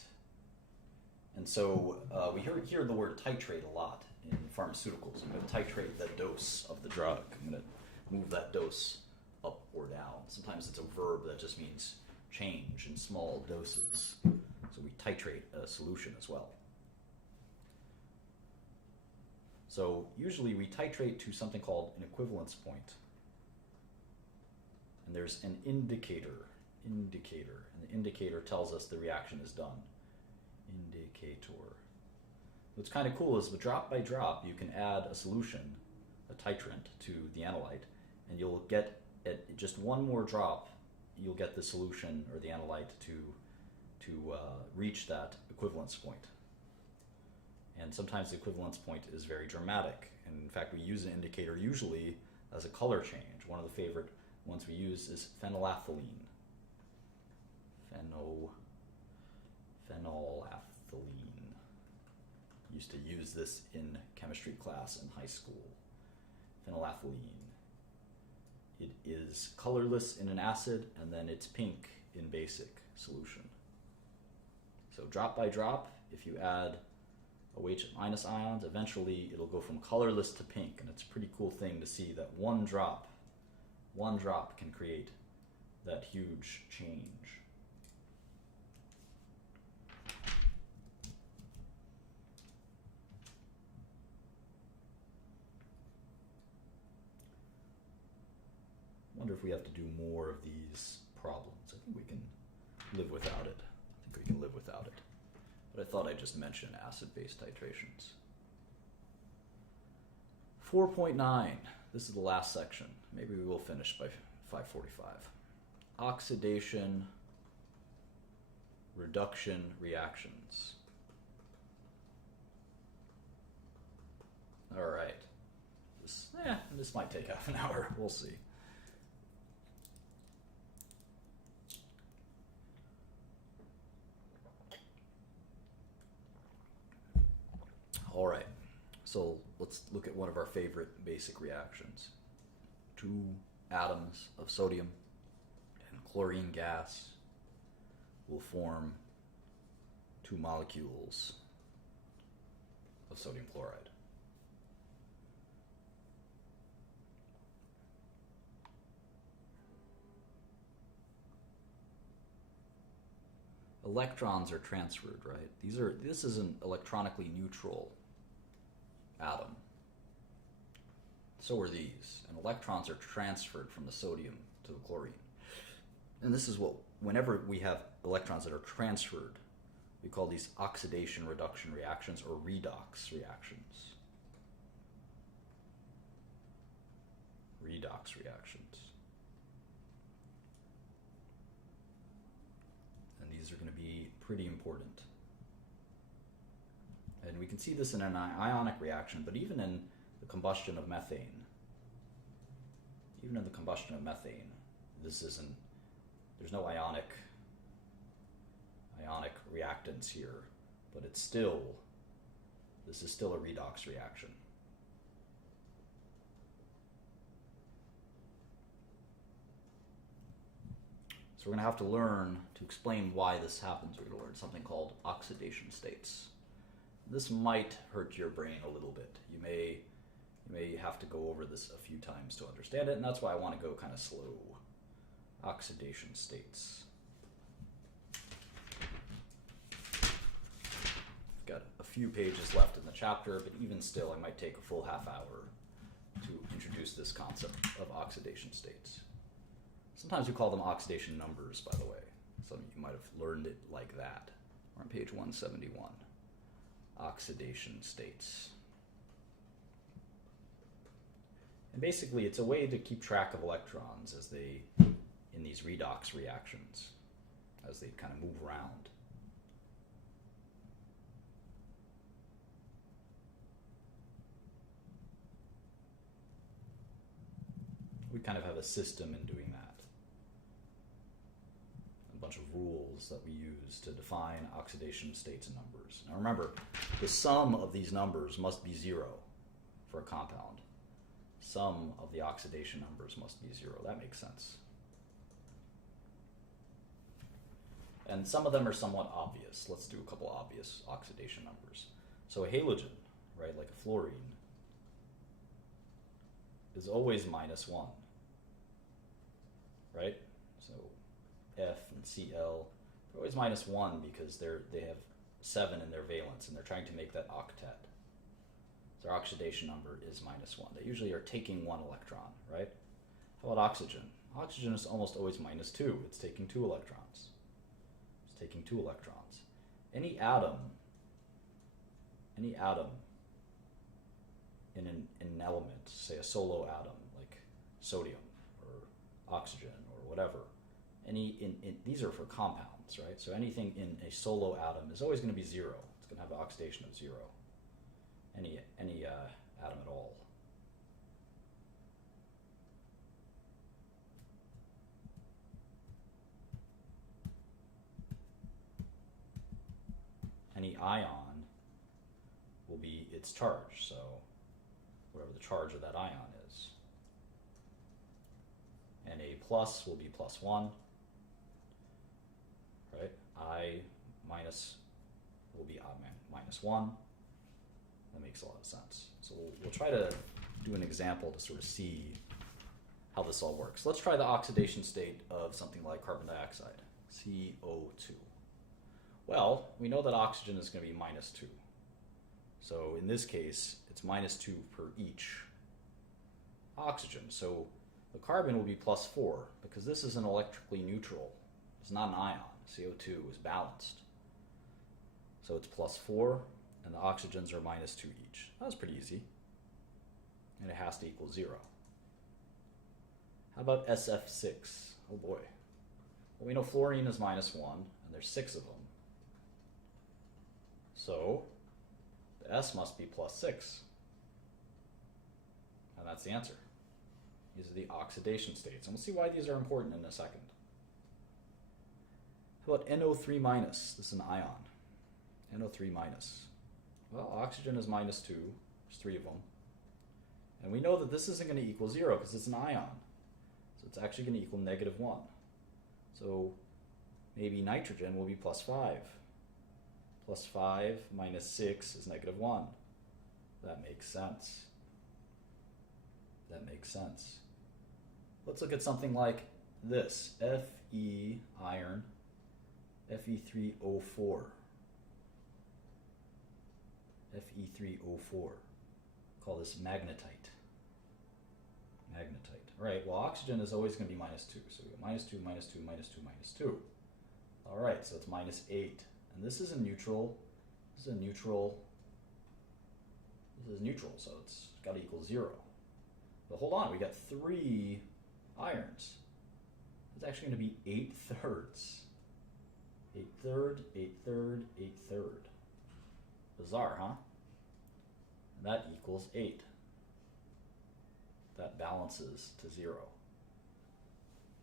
And so we hear the word titrate a lot in pharmaceuticals. I'm going to titrate the dose of the drug. I'm going to move that dose up or down. Sometimes it's a verb that just means change in small doses. So we titrate a solution as well. So usually we titrate to something called an equivalence point. And there's an indicator, and the indicator tells us the reaction is done. Indicator. What's kind of cool is with drop by drop, you can add a solution, a titrant, to the analyte, and you'll get at just one more drop, you'll get the solution or the analyte to reach that equivalence point. And sometimes the equivalence point is very dramatic. And in fact, we use an indicator usually as a color change. One of the favorite ones we use is phenylethylamine. Phenylethylamine. Used to use this in chemistry class in high school. Phenylethylamine. It is colorless in an acid, and then it's pink in basic solution. So drop by drop, if you add OH minus ions, eventually it'll go from colorless to pink, and it's a pretty cool thing to see that one drop can create that huge change. Wonder if we have to do more of these problems. I think we can live without it. But I thought I'd just mention acid-base titrations. 4.9. This is the last section. Maybe we will finish by 5:45. Oxidation, reduction reactions. All right. This might take half an hour. We'll see. All right, so let's look at one of our favorite basic reactions. 2 atoms of sodium and chlorine gas will form 2 molecules of sodium chloride. Electrons are transferred, right? This is an electronically neutral atom. So are these. And electrons are transferred from the sodium to the chlorine. And this is what, whenever we have electrons that are transferred, we call these oxidation reduction reactions or redox reactions. Redox reactions. And these are going to be pretty important. And we can see this in an ionic reaction, but even in the combustion of methane, there's no ionic reactants here, but this is still a redox reaction. So we're going to have to learn to explain why this happens. We're going to learn something called oxidation states. This might hurt your brain a little bit. You may have to go over this a few times to understand it, and that's why I want to go kind of slow. Oxidation states. I've got a few pages left in the chapter, but even still, I might take a full half hour to introduce this concept of oxidation states. Sometimes we call them oxidation numbers, by the way. Some of you might have learned it like that. We're on page 171. Oxidation states. And basically, it's a way to keep track of electrons as in these redox reactions, as they kind of move around. We kind of have a system in doing that. A bunch of rules that we use to define oxidation states and numbers. Now remember, the sum of these numbers must be 0 for a compound. Sum of the oxidation numbers must be 0. That makes sense. And some of them are somewhat obvious. Let's do a couple obvious oxidation numbers. So a halogen, right, like a fluorine, is always -1, right? So F and Cl, they're always -1 because they have 7 in their valence and they're trying to make that octet. Their oxidation number is -1. They usually are taking 1 electron, right? How about oxygen? Oxygen is almost always -2. It's taking 2 electrons. Any atom in an element, say a solo atom like sodium or oxygen or whatever, these are for compounds, right? So anything in a solo atom is always going to be 0. It's going to have an oxidation of 0. Any atom at all. Any ion will be its charge, so whatever the charge of that ion is. And a plus will be +1, right? I minus will be -1. That makes a lot of sense. So we'll try to do an example to sort of see how this all works. Let's try the oxidation state of something like carbon dioxide, CO2. Well, we know that oxygen is going to be -2. So in this case, it's -2 per each oxygen. So the carbon will be +4 because this is an electrically neutral. It's not an ion. CO2 is balanced. So it's +4. And the oxygens are -2 each. That was pretty easy. And it has to equal 0. How about SF6? Oh boy. Well, we know fluorine is -1, and there's 6 of them. So the S must be +6. And that's the answer. These are the oxidation states. And we'll see why these are important in a second. How about NO3-? This is an ion. NO3-. Well, oxygen is -2. There's 3 of them. And we know that this isn't going to equal 0 because it's an ion. So it's actually going to equal -1. So maybe nitrogen will be plus 5. Plus 5 minus 6 is negative 1. That makes sense. That makes sense. Let's look at something like this. Fe iron, Fe3O4. Fe3O4. Call this magnetite. Magnetite. All right, well, oxygen is always going to be minus 2. So we go minus 2, minus 2, minus 2, minus 2. All right, so it's minus 8. And this is a neutral. This is a neutral. This is neutral, so it's got to equal 0. But hold on, we got 3 irons. It's actually going to be 8/3. 8/3, 8/3, 8/3. Bizarre, huh? And that equals 8. That balances to 0.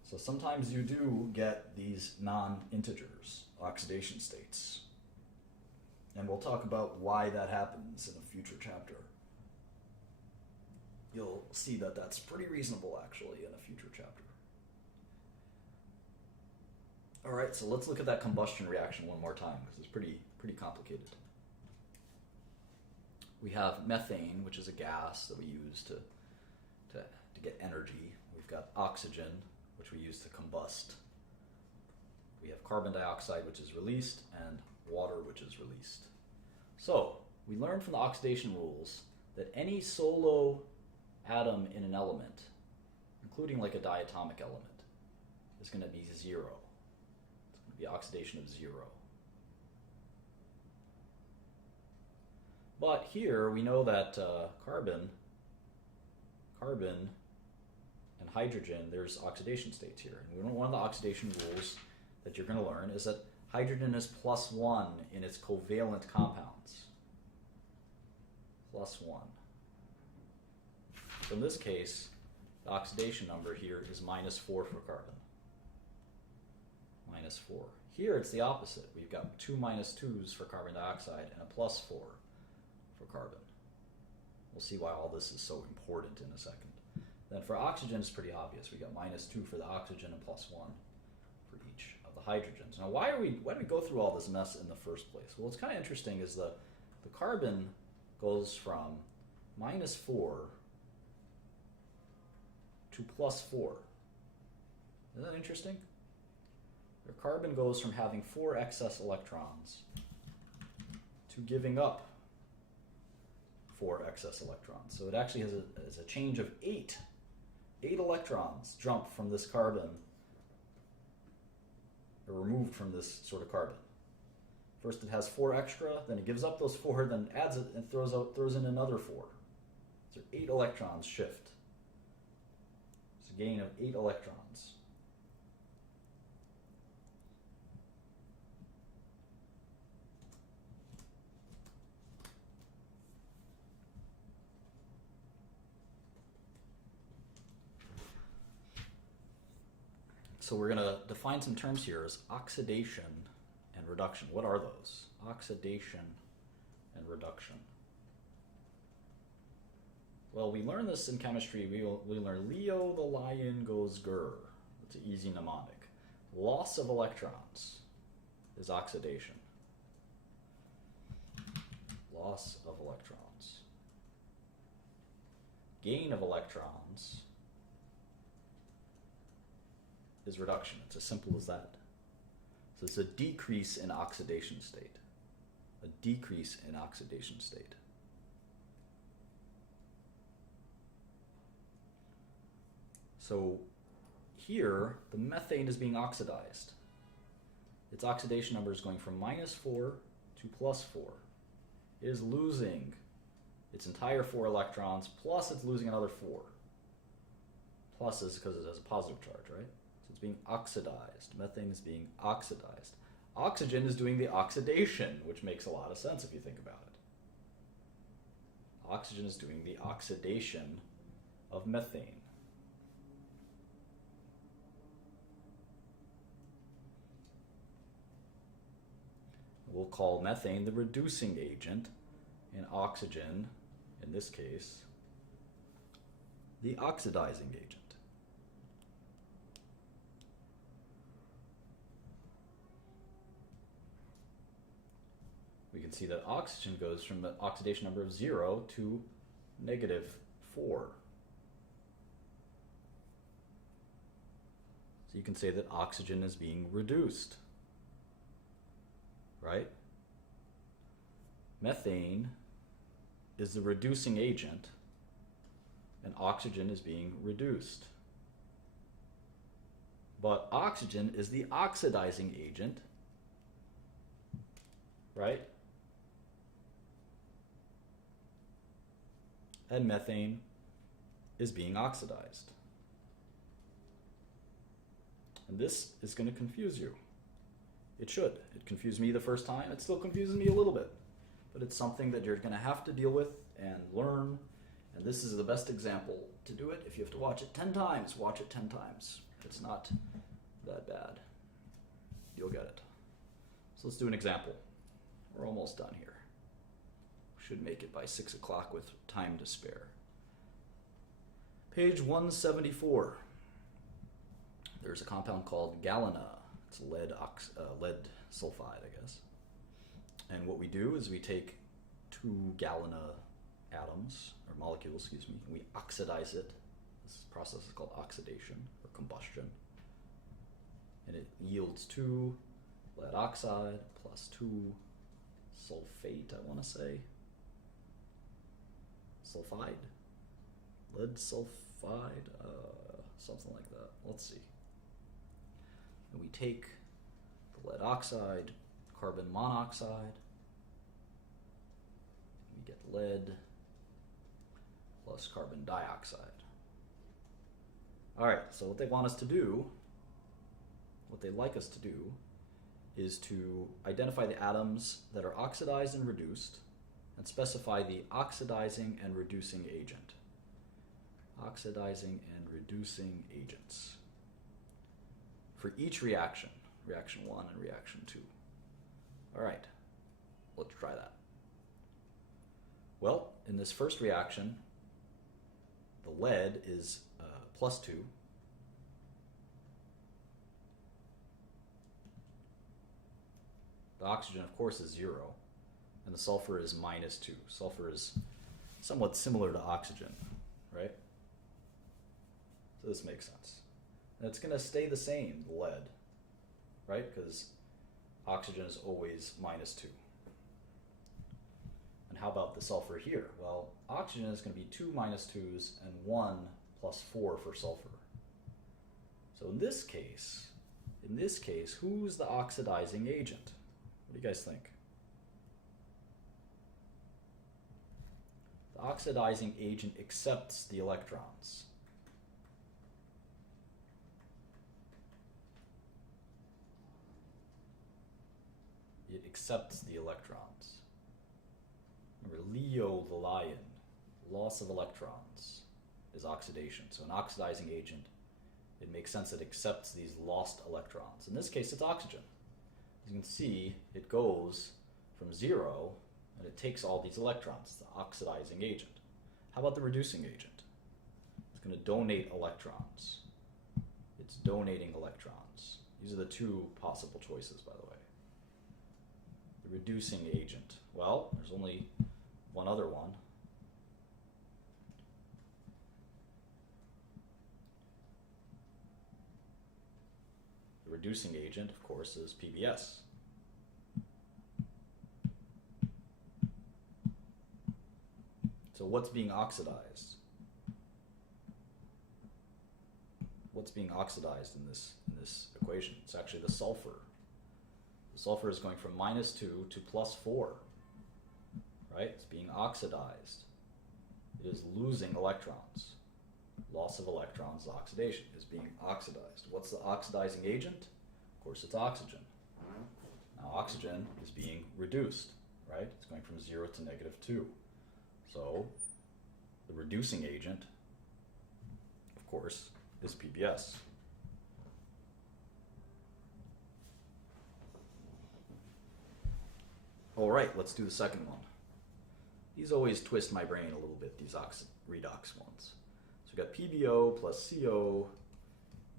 So sometimes you do get these non-integers, oxidation states. And we'll talk about why that happens in a future chapter. You'll see that that's pretty reasonable, actually, in a future chapter. All right, so let's look at that combustion reaction one more time, because it's pretty complicated. We have methane, which is a gas that we use to get energy. We've got oxygen, which we use to combust. We have carbon dioxide, which is released, and water, which is released. So we learned from the oxidation rules that any solo atom in an element, including like a diatomic element, is going to be 0. It's going to be oxidation of 0. But here we know that carbon and hydrogen, there's oxidation states here. And one of the oxidation rules that you're going to learn is that hydrogen is +1 in its covalent compounds. +1. So in this case, the oxidation number here is -4 for carbon. -4. Here it's the opposite. We've got 2 -2s for carbon dioxide and a +4 for carbon. We'll see why all this is so important in a second. Then for oxygen, it's pretty obvious. We got -2 for the oxygen and +1 for each of the hydrogens. Now, why do we go through all this mess in the first place? Well, what's kind of interesting is the carbon goes from -4 to +4. Isn't that interesting? The carbon goes from having 4 excess electrons to giving up 4 excess electrons. So it actually has a change of 8. 8 electrons jump from this carbon, or removed from this sort of carbon. First it has 4 extra, then it gives up those 4, then adds it and throws in another 4. So 8 electrons shift. It's a gain of 8 electrons. So we're going to define some terms here as oxidation and reduction. What are those? Oxidation and reduction. Well, we learn this in chemistry. We learn Leo the lion goes grr. It's an easy mnemonic. Loss of electrons is oxidation. Loss of electrons. Gain of electrons is reduction. It's as simple as that. So it's a decrease in oxidation state. A decrease in oxidation state. So here, the methane is being oxidized. Its oxidation number is going from -4 to +4. It is losing its entire 4 electrons, plus it's losing another 4. Plus is because it has a positive charge, right? It's being oxidized. Methane is being oxidized. Oxygen is doing the oxidation, which makes a lot of sense if you think about it. Oxygen is doing the oxidation of methane. We'll call methane the reducing agent, and oxygen, in this case, the oxidizing agent. can see that oxygen goes from the oxidation number of 0 to -4. So you can say that oxygen is being reduced, right? Methane is the reducing agent, and oxygen is being reduced. But oxygen is the oxidizing agent, right? And methane is being oxidized. And this is going to confuse you. It should. It confused me the first time. It still confuses me a little bit. But it's something that you're going to have to deal with and learn. And this is the best example to do it. If you have to watch it 10 times, watch it 10 times. It's not that bad. You'll get it. So let's do an example. We're almost done here. Should make it by 6 o'clock with time to spare. Page 174. There's a compound called galena. It's lead sulfide, I guess. And what we do is we take 2 galena atoms, or molecules, excuse me, and we oxidize it. This process is called oxidation or combustion. And it yields 2 lead oxide plus 2 sulfate, I want to say. Sulfide? Lead sulfide? Something like that. Let's see. And we take the lead oxide, carbon monoxide, we get lead plus carbon dioxide. All right, so what they want us to do, what they like us to do, is to identify the atoms that are oxidized and reduced and specify the oxidizing and reducing agent. Oxidizing and reducing agents for each reaction, reaction 1 and reaction 2. All right, let's try that. Well, in this first reaction, the lead is +2. The oxygen, of course, is 0, and the sulfur is -2. Sulfur is somewhat similar to oxygen, right? So this makes sense. And it's going to stay the same, the lead, right? Because oxygen is always -2. And how about the sulfur here? Well, oxygen is going to be 2 -2s and 1 + 4 for sulfur. So in this case, who's the oxidizing agent? What do you guys think? The oxidizing agent accepts the electrons. It accepts the electrons. Remember, Leo the lion, loss of electrons is oxidation. So an oxidizing agent, it makes sense it accepts these lost electrons. In this case, it's oxygen. As you can see, it goes from 0 and it takes all these electrons, the oxidizing agent. How about the reducing agent? It's going to donate electrons. It's donating electrons. These are the 2 possible choices, by the way. The reducing agent. Well, there's only one other one. The reducing agent, of course, is PBS. So what's being oxidized? What's being oxidized in this equation? It's actually the sulfur. The sulfur is going from -2 to +4, right? It's being oxidized. It is losing electrons. Loss of electrons, oxidation, is being oxidized. What's the oxidizing agent? Of course, it's oxygen. Now, oxygen is being reduced, right? It's going from 0 to -2. So, the reducing agent, of course, is PBS. All right, let's do the second one. These always twist my brain a little bit, these redox ones. So we've got PBO plus CO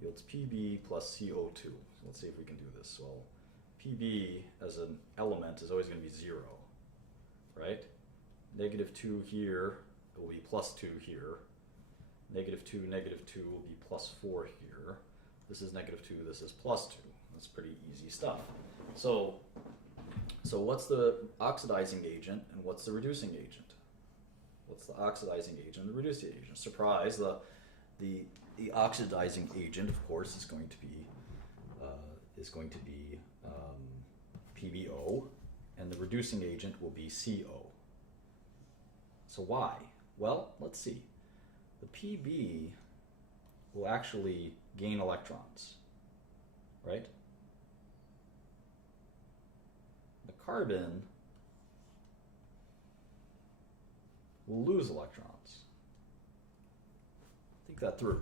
yields PB plus CO2. So let's see if we can do this. Well, PB as an element is always going to be 0. right? Negative 2 here will be plus 2 here. Negative 2 will be plus 4 here. This is negative 2, this is plus 2. That's pretty easy stuff. So what's the oxidizing agent and what's the reducing agent? What's the oxidizing agent and the reducing agent? Surprise, the oxidizing agent, of course, is going to be PbO, and the reducing agent will be CO. So why? Well, let's see. The Pb will actually gain electrons, right? The carbon will lose electrons. Think that through.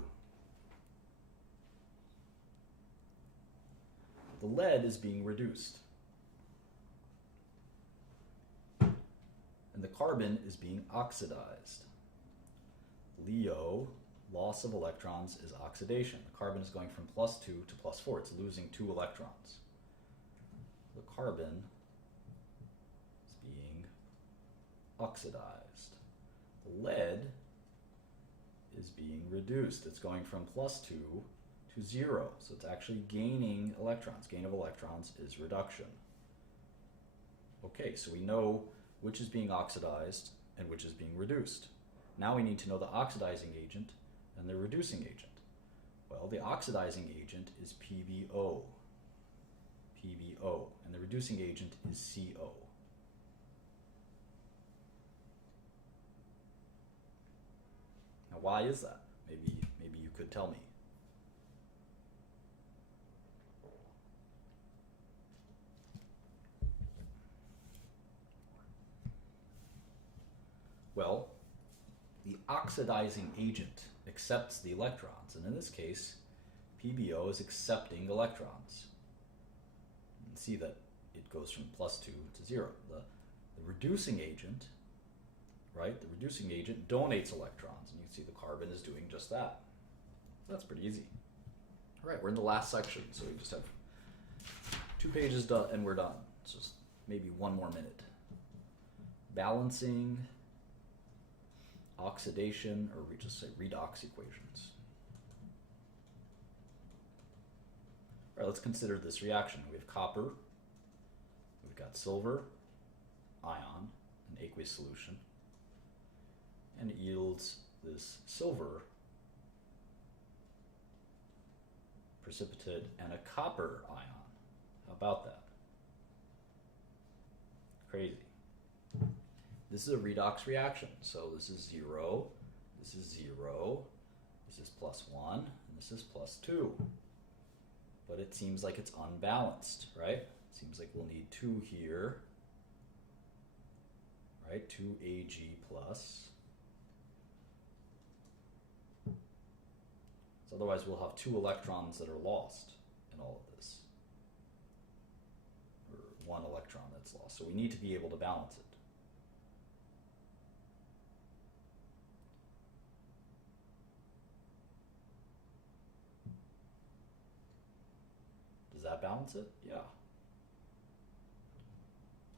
The lead is being reduced. And the carbon is being oxidized. LEO, loss of electrons, is oxidation. The carbon is going from plus 2 to plus 4. It's losing 2 electrons. The carbon is being oxidized. The lead is being reduced. It's going from plus 2 to 0. So it's actually gaining electrons. Gain of electrons is reduction. Okay, so we know which is being oxidized and which is being reduced. Now we need to know the oxidizing agent and the reducing agent. Well, the oxidizing agent is PbO. PbO. And the reducing agent is CO. Now, why is that? Maybe you could tell me. Well, the oxidizing agent accepts the electrons, and in this case, PbO is accepting electrons. You can see that it goes from plus 2 to 0. The reducing agent, right? The reducing agent donates electrons, and you can see the carbon is doing just that. That's pretty easy. All right, we're in the last section, so we just have 2 pages done, and we're done. It's just maybe 1 more minute. Balancing, oxidation, or we just say redox equations. All right, let's consider this reaction. We have copper, we've got silver, ion, an aqueous solution, and it yields this silver precipitate and a copper ion. How about that? Crazy. This is a redox reaction. So this is 0, this is 0, this is plus 1, and this is plus 2. But it seems like it's unbalanced, right? It seems like we'll need 2 here, right? 2 Ag plus. So otherwise we'll have 2 electrons that are lost in all of this. Or 1 electron that's lost. So we need to be able to balance it. Does that balance it? Yeah.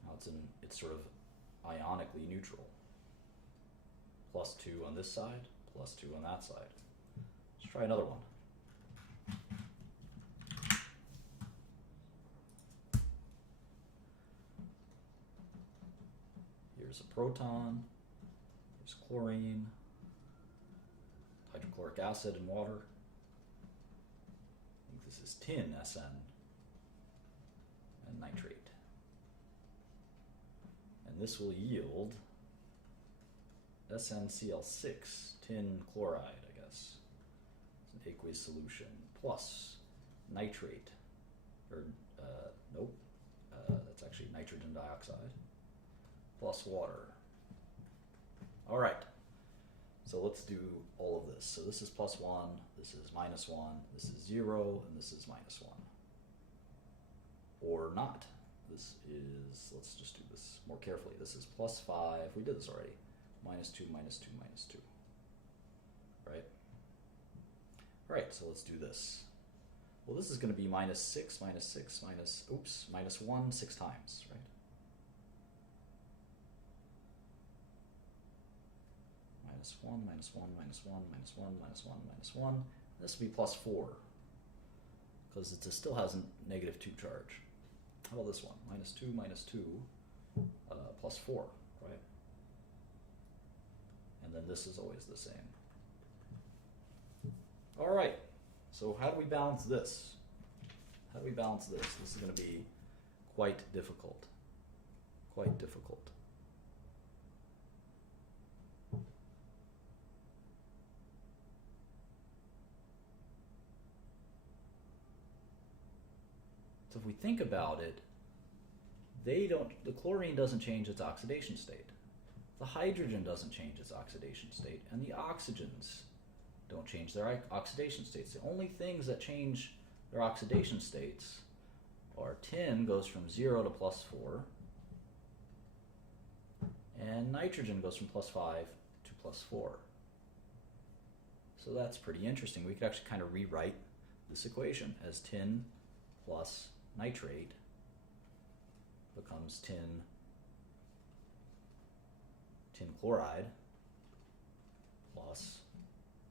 Now it's sort of ionically neutral. Plus 2 on this side, plus 2 on that side. Let's try another one. Here's a proton, here's chlorine, hydrochloric acid and water. I think this is tin, SN, and nitrate. And this will yield SnCl6, tin chloride, I guess. It's an aqueous solution, plus nitrate, or nope, that's actually nitrogen dioxide, plus water. All right, so let's do all of this. So this is plus 1, this is minus 1, this is 0, and this is minus 1. Or not. This is, let's just do this more carefully. This is plus 5, we did this already. Minus 2, minus 2, minus 2. Right? All right, so let's do this. Well, this is going to be minus 6, minus 6, minus 1 6 times, right? minus 1, minus 1, minus 1, minus 1, minus 1, minus 1. This will be plus 4, because it still has a negative 2 charge. How about this one? Minus 2, plus 4, right? And then this is always the same. All right, so how do we balance this? How do we balance this? This is going to be quite difficult. Quite difficult. So if we think about it, the chlorine doesn't change its oxidation state. The hydrogen doesn't change its oxidation state, and the oxygens don't change their oxidation states. The only things that change their oxidation states are tin goes from 0 to plus 4, and nitrogen goes from plus 5 to plus 4. So that's pretty interesting. We could actually kind of rewrite this equation as tin plus nitrate becomes tin chloride plus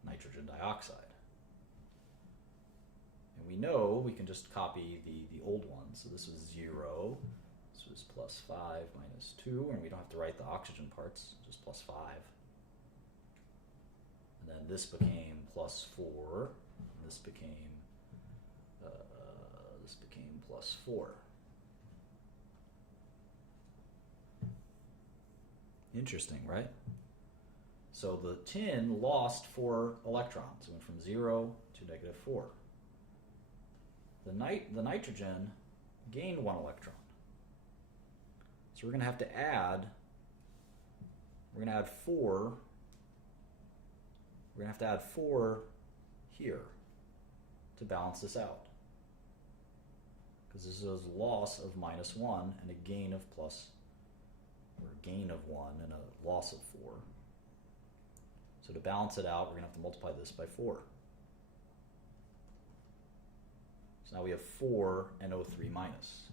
nitrogen dioxide. And we know we can just copy the old one. So this was 0, this was plus 5 minus 2, and we don't have to write the oxygen parts, just plus 5. And then this became plus 4, and this became plus 4. Interesting, right? So the tin lost 4 electrons. It went from 0 to negative 4. The nitrogen gained 1 electron. So we're going to have to add, 4. We're going to have to add 4 here to balance this out. Because this is a loss of minus 1 and a gain of gain of 1 and a loss of 4. So to balance it out, we're going to have to multiply this by 4. So now we have 4 NO3 minus.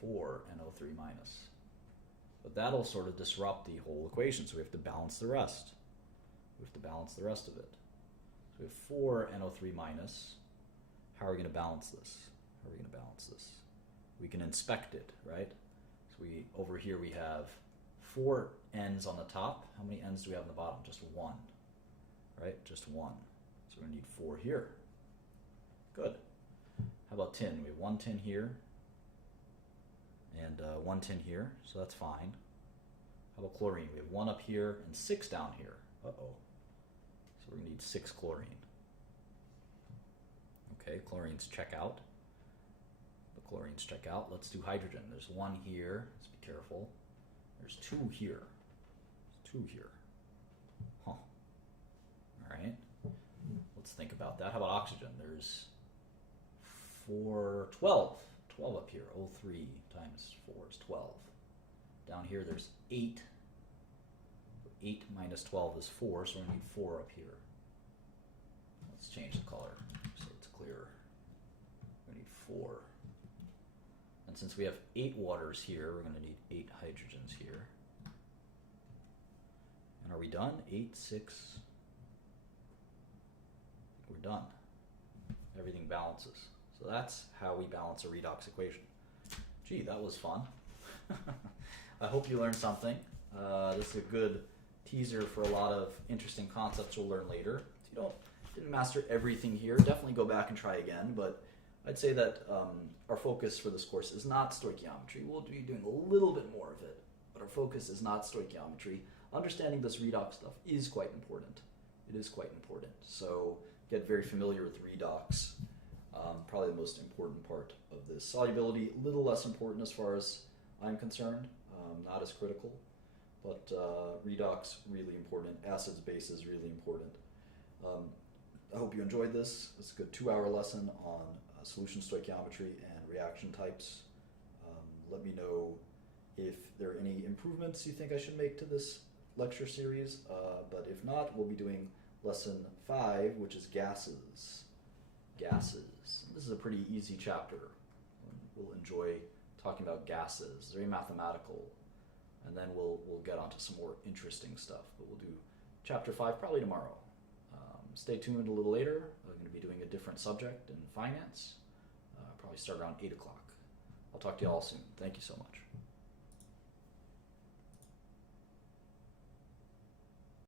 4 NO3 minus. But that'll sort of disrupt the whole equation, so we have to balance the rest. We have to balance the rest of it. So we have 4 NO3 minus. How are we going to balance this? How are we going to balance this? We can inspect it, right? So over here we have 4 n's on the top. How many n's do we have on the bottom? Just 1, right? Just 1. So we're going to need 4 here. Good. How about tin? We have 1 tin here and 1 tin here, so that's fine. How about chlorine? We have 1 up here and 6 down here. Uh-oh. So we're going to need 6 chlorine. Okay, chlorines check out. The chlorines check out. Let's do hydrogen. There's 1 here. Let's be careful. There's 2 here. There's 2 here. Huh. All right. Let's think about that. How about oxygen? There's 12 up here. 03 times 4 is 12. Down here there's 8. 8 minus 12 is 4, so we're going to need 4 up here. Let's change the color so it's clearer. We need 4. And since we have 8 waters here, we're going to need 8 hydrogens here. And are we done? 8, 6. We're done. Everything balances. So that's how we balance a redox equation. Gee, that was fun. I hope you learned something. This is a good teaser for a lot of interesting concepts we'll learn later. If you didn't master everything here, definitely go back and try again. But I'd say that our focus for this course is not stoichiometry. We'll be doing a little bit more of it, but our focus is not stoichiometry. Understanding this redox stuff is quite important. It is quite important. So get very familiar with redox. Probably the most important part of this. Solubility, a little less important as far as I'm concerned, not as critical, but redox, really important. Acids, bases, really important. I hope you enjoyed this. It's a good 2-hour lesson on solution stoichiometry and reaction types. Let me know if there are any improvements you think I should make to this lecture series, but if not, we'll be doing lesson 5, which is gases. Gases. This is a pretty easy chapter. We'll enjoy talking about gases. It's very mathematical. and then we'll get onto some more interesting stuff. But we'll do chapter 5 probably tomorrow. Stay tuned a little later. We're going to be doing a different subject in finance. Probably start around 8 o'clock. I'll talk to you all soon. Thank you so much.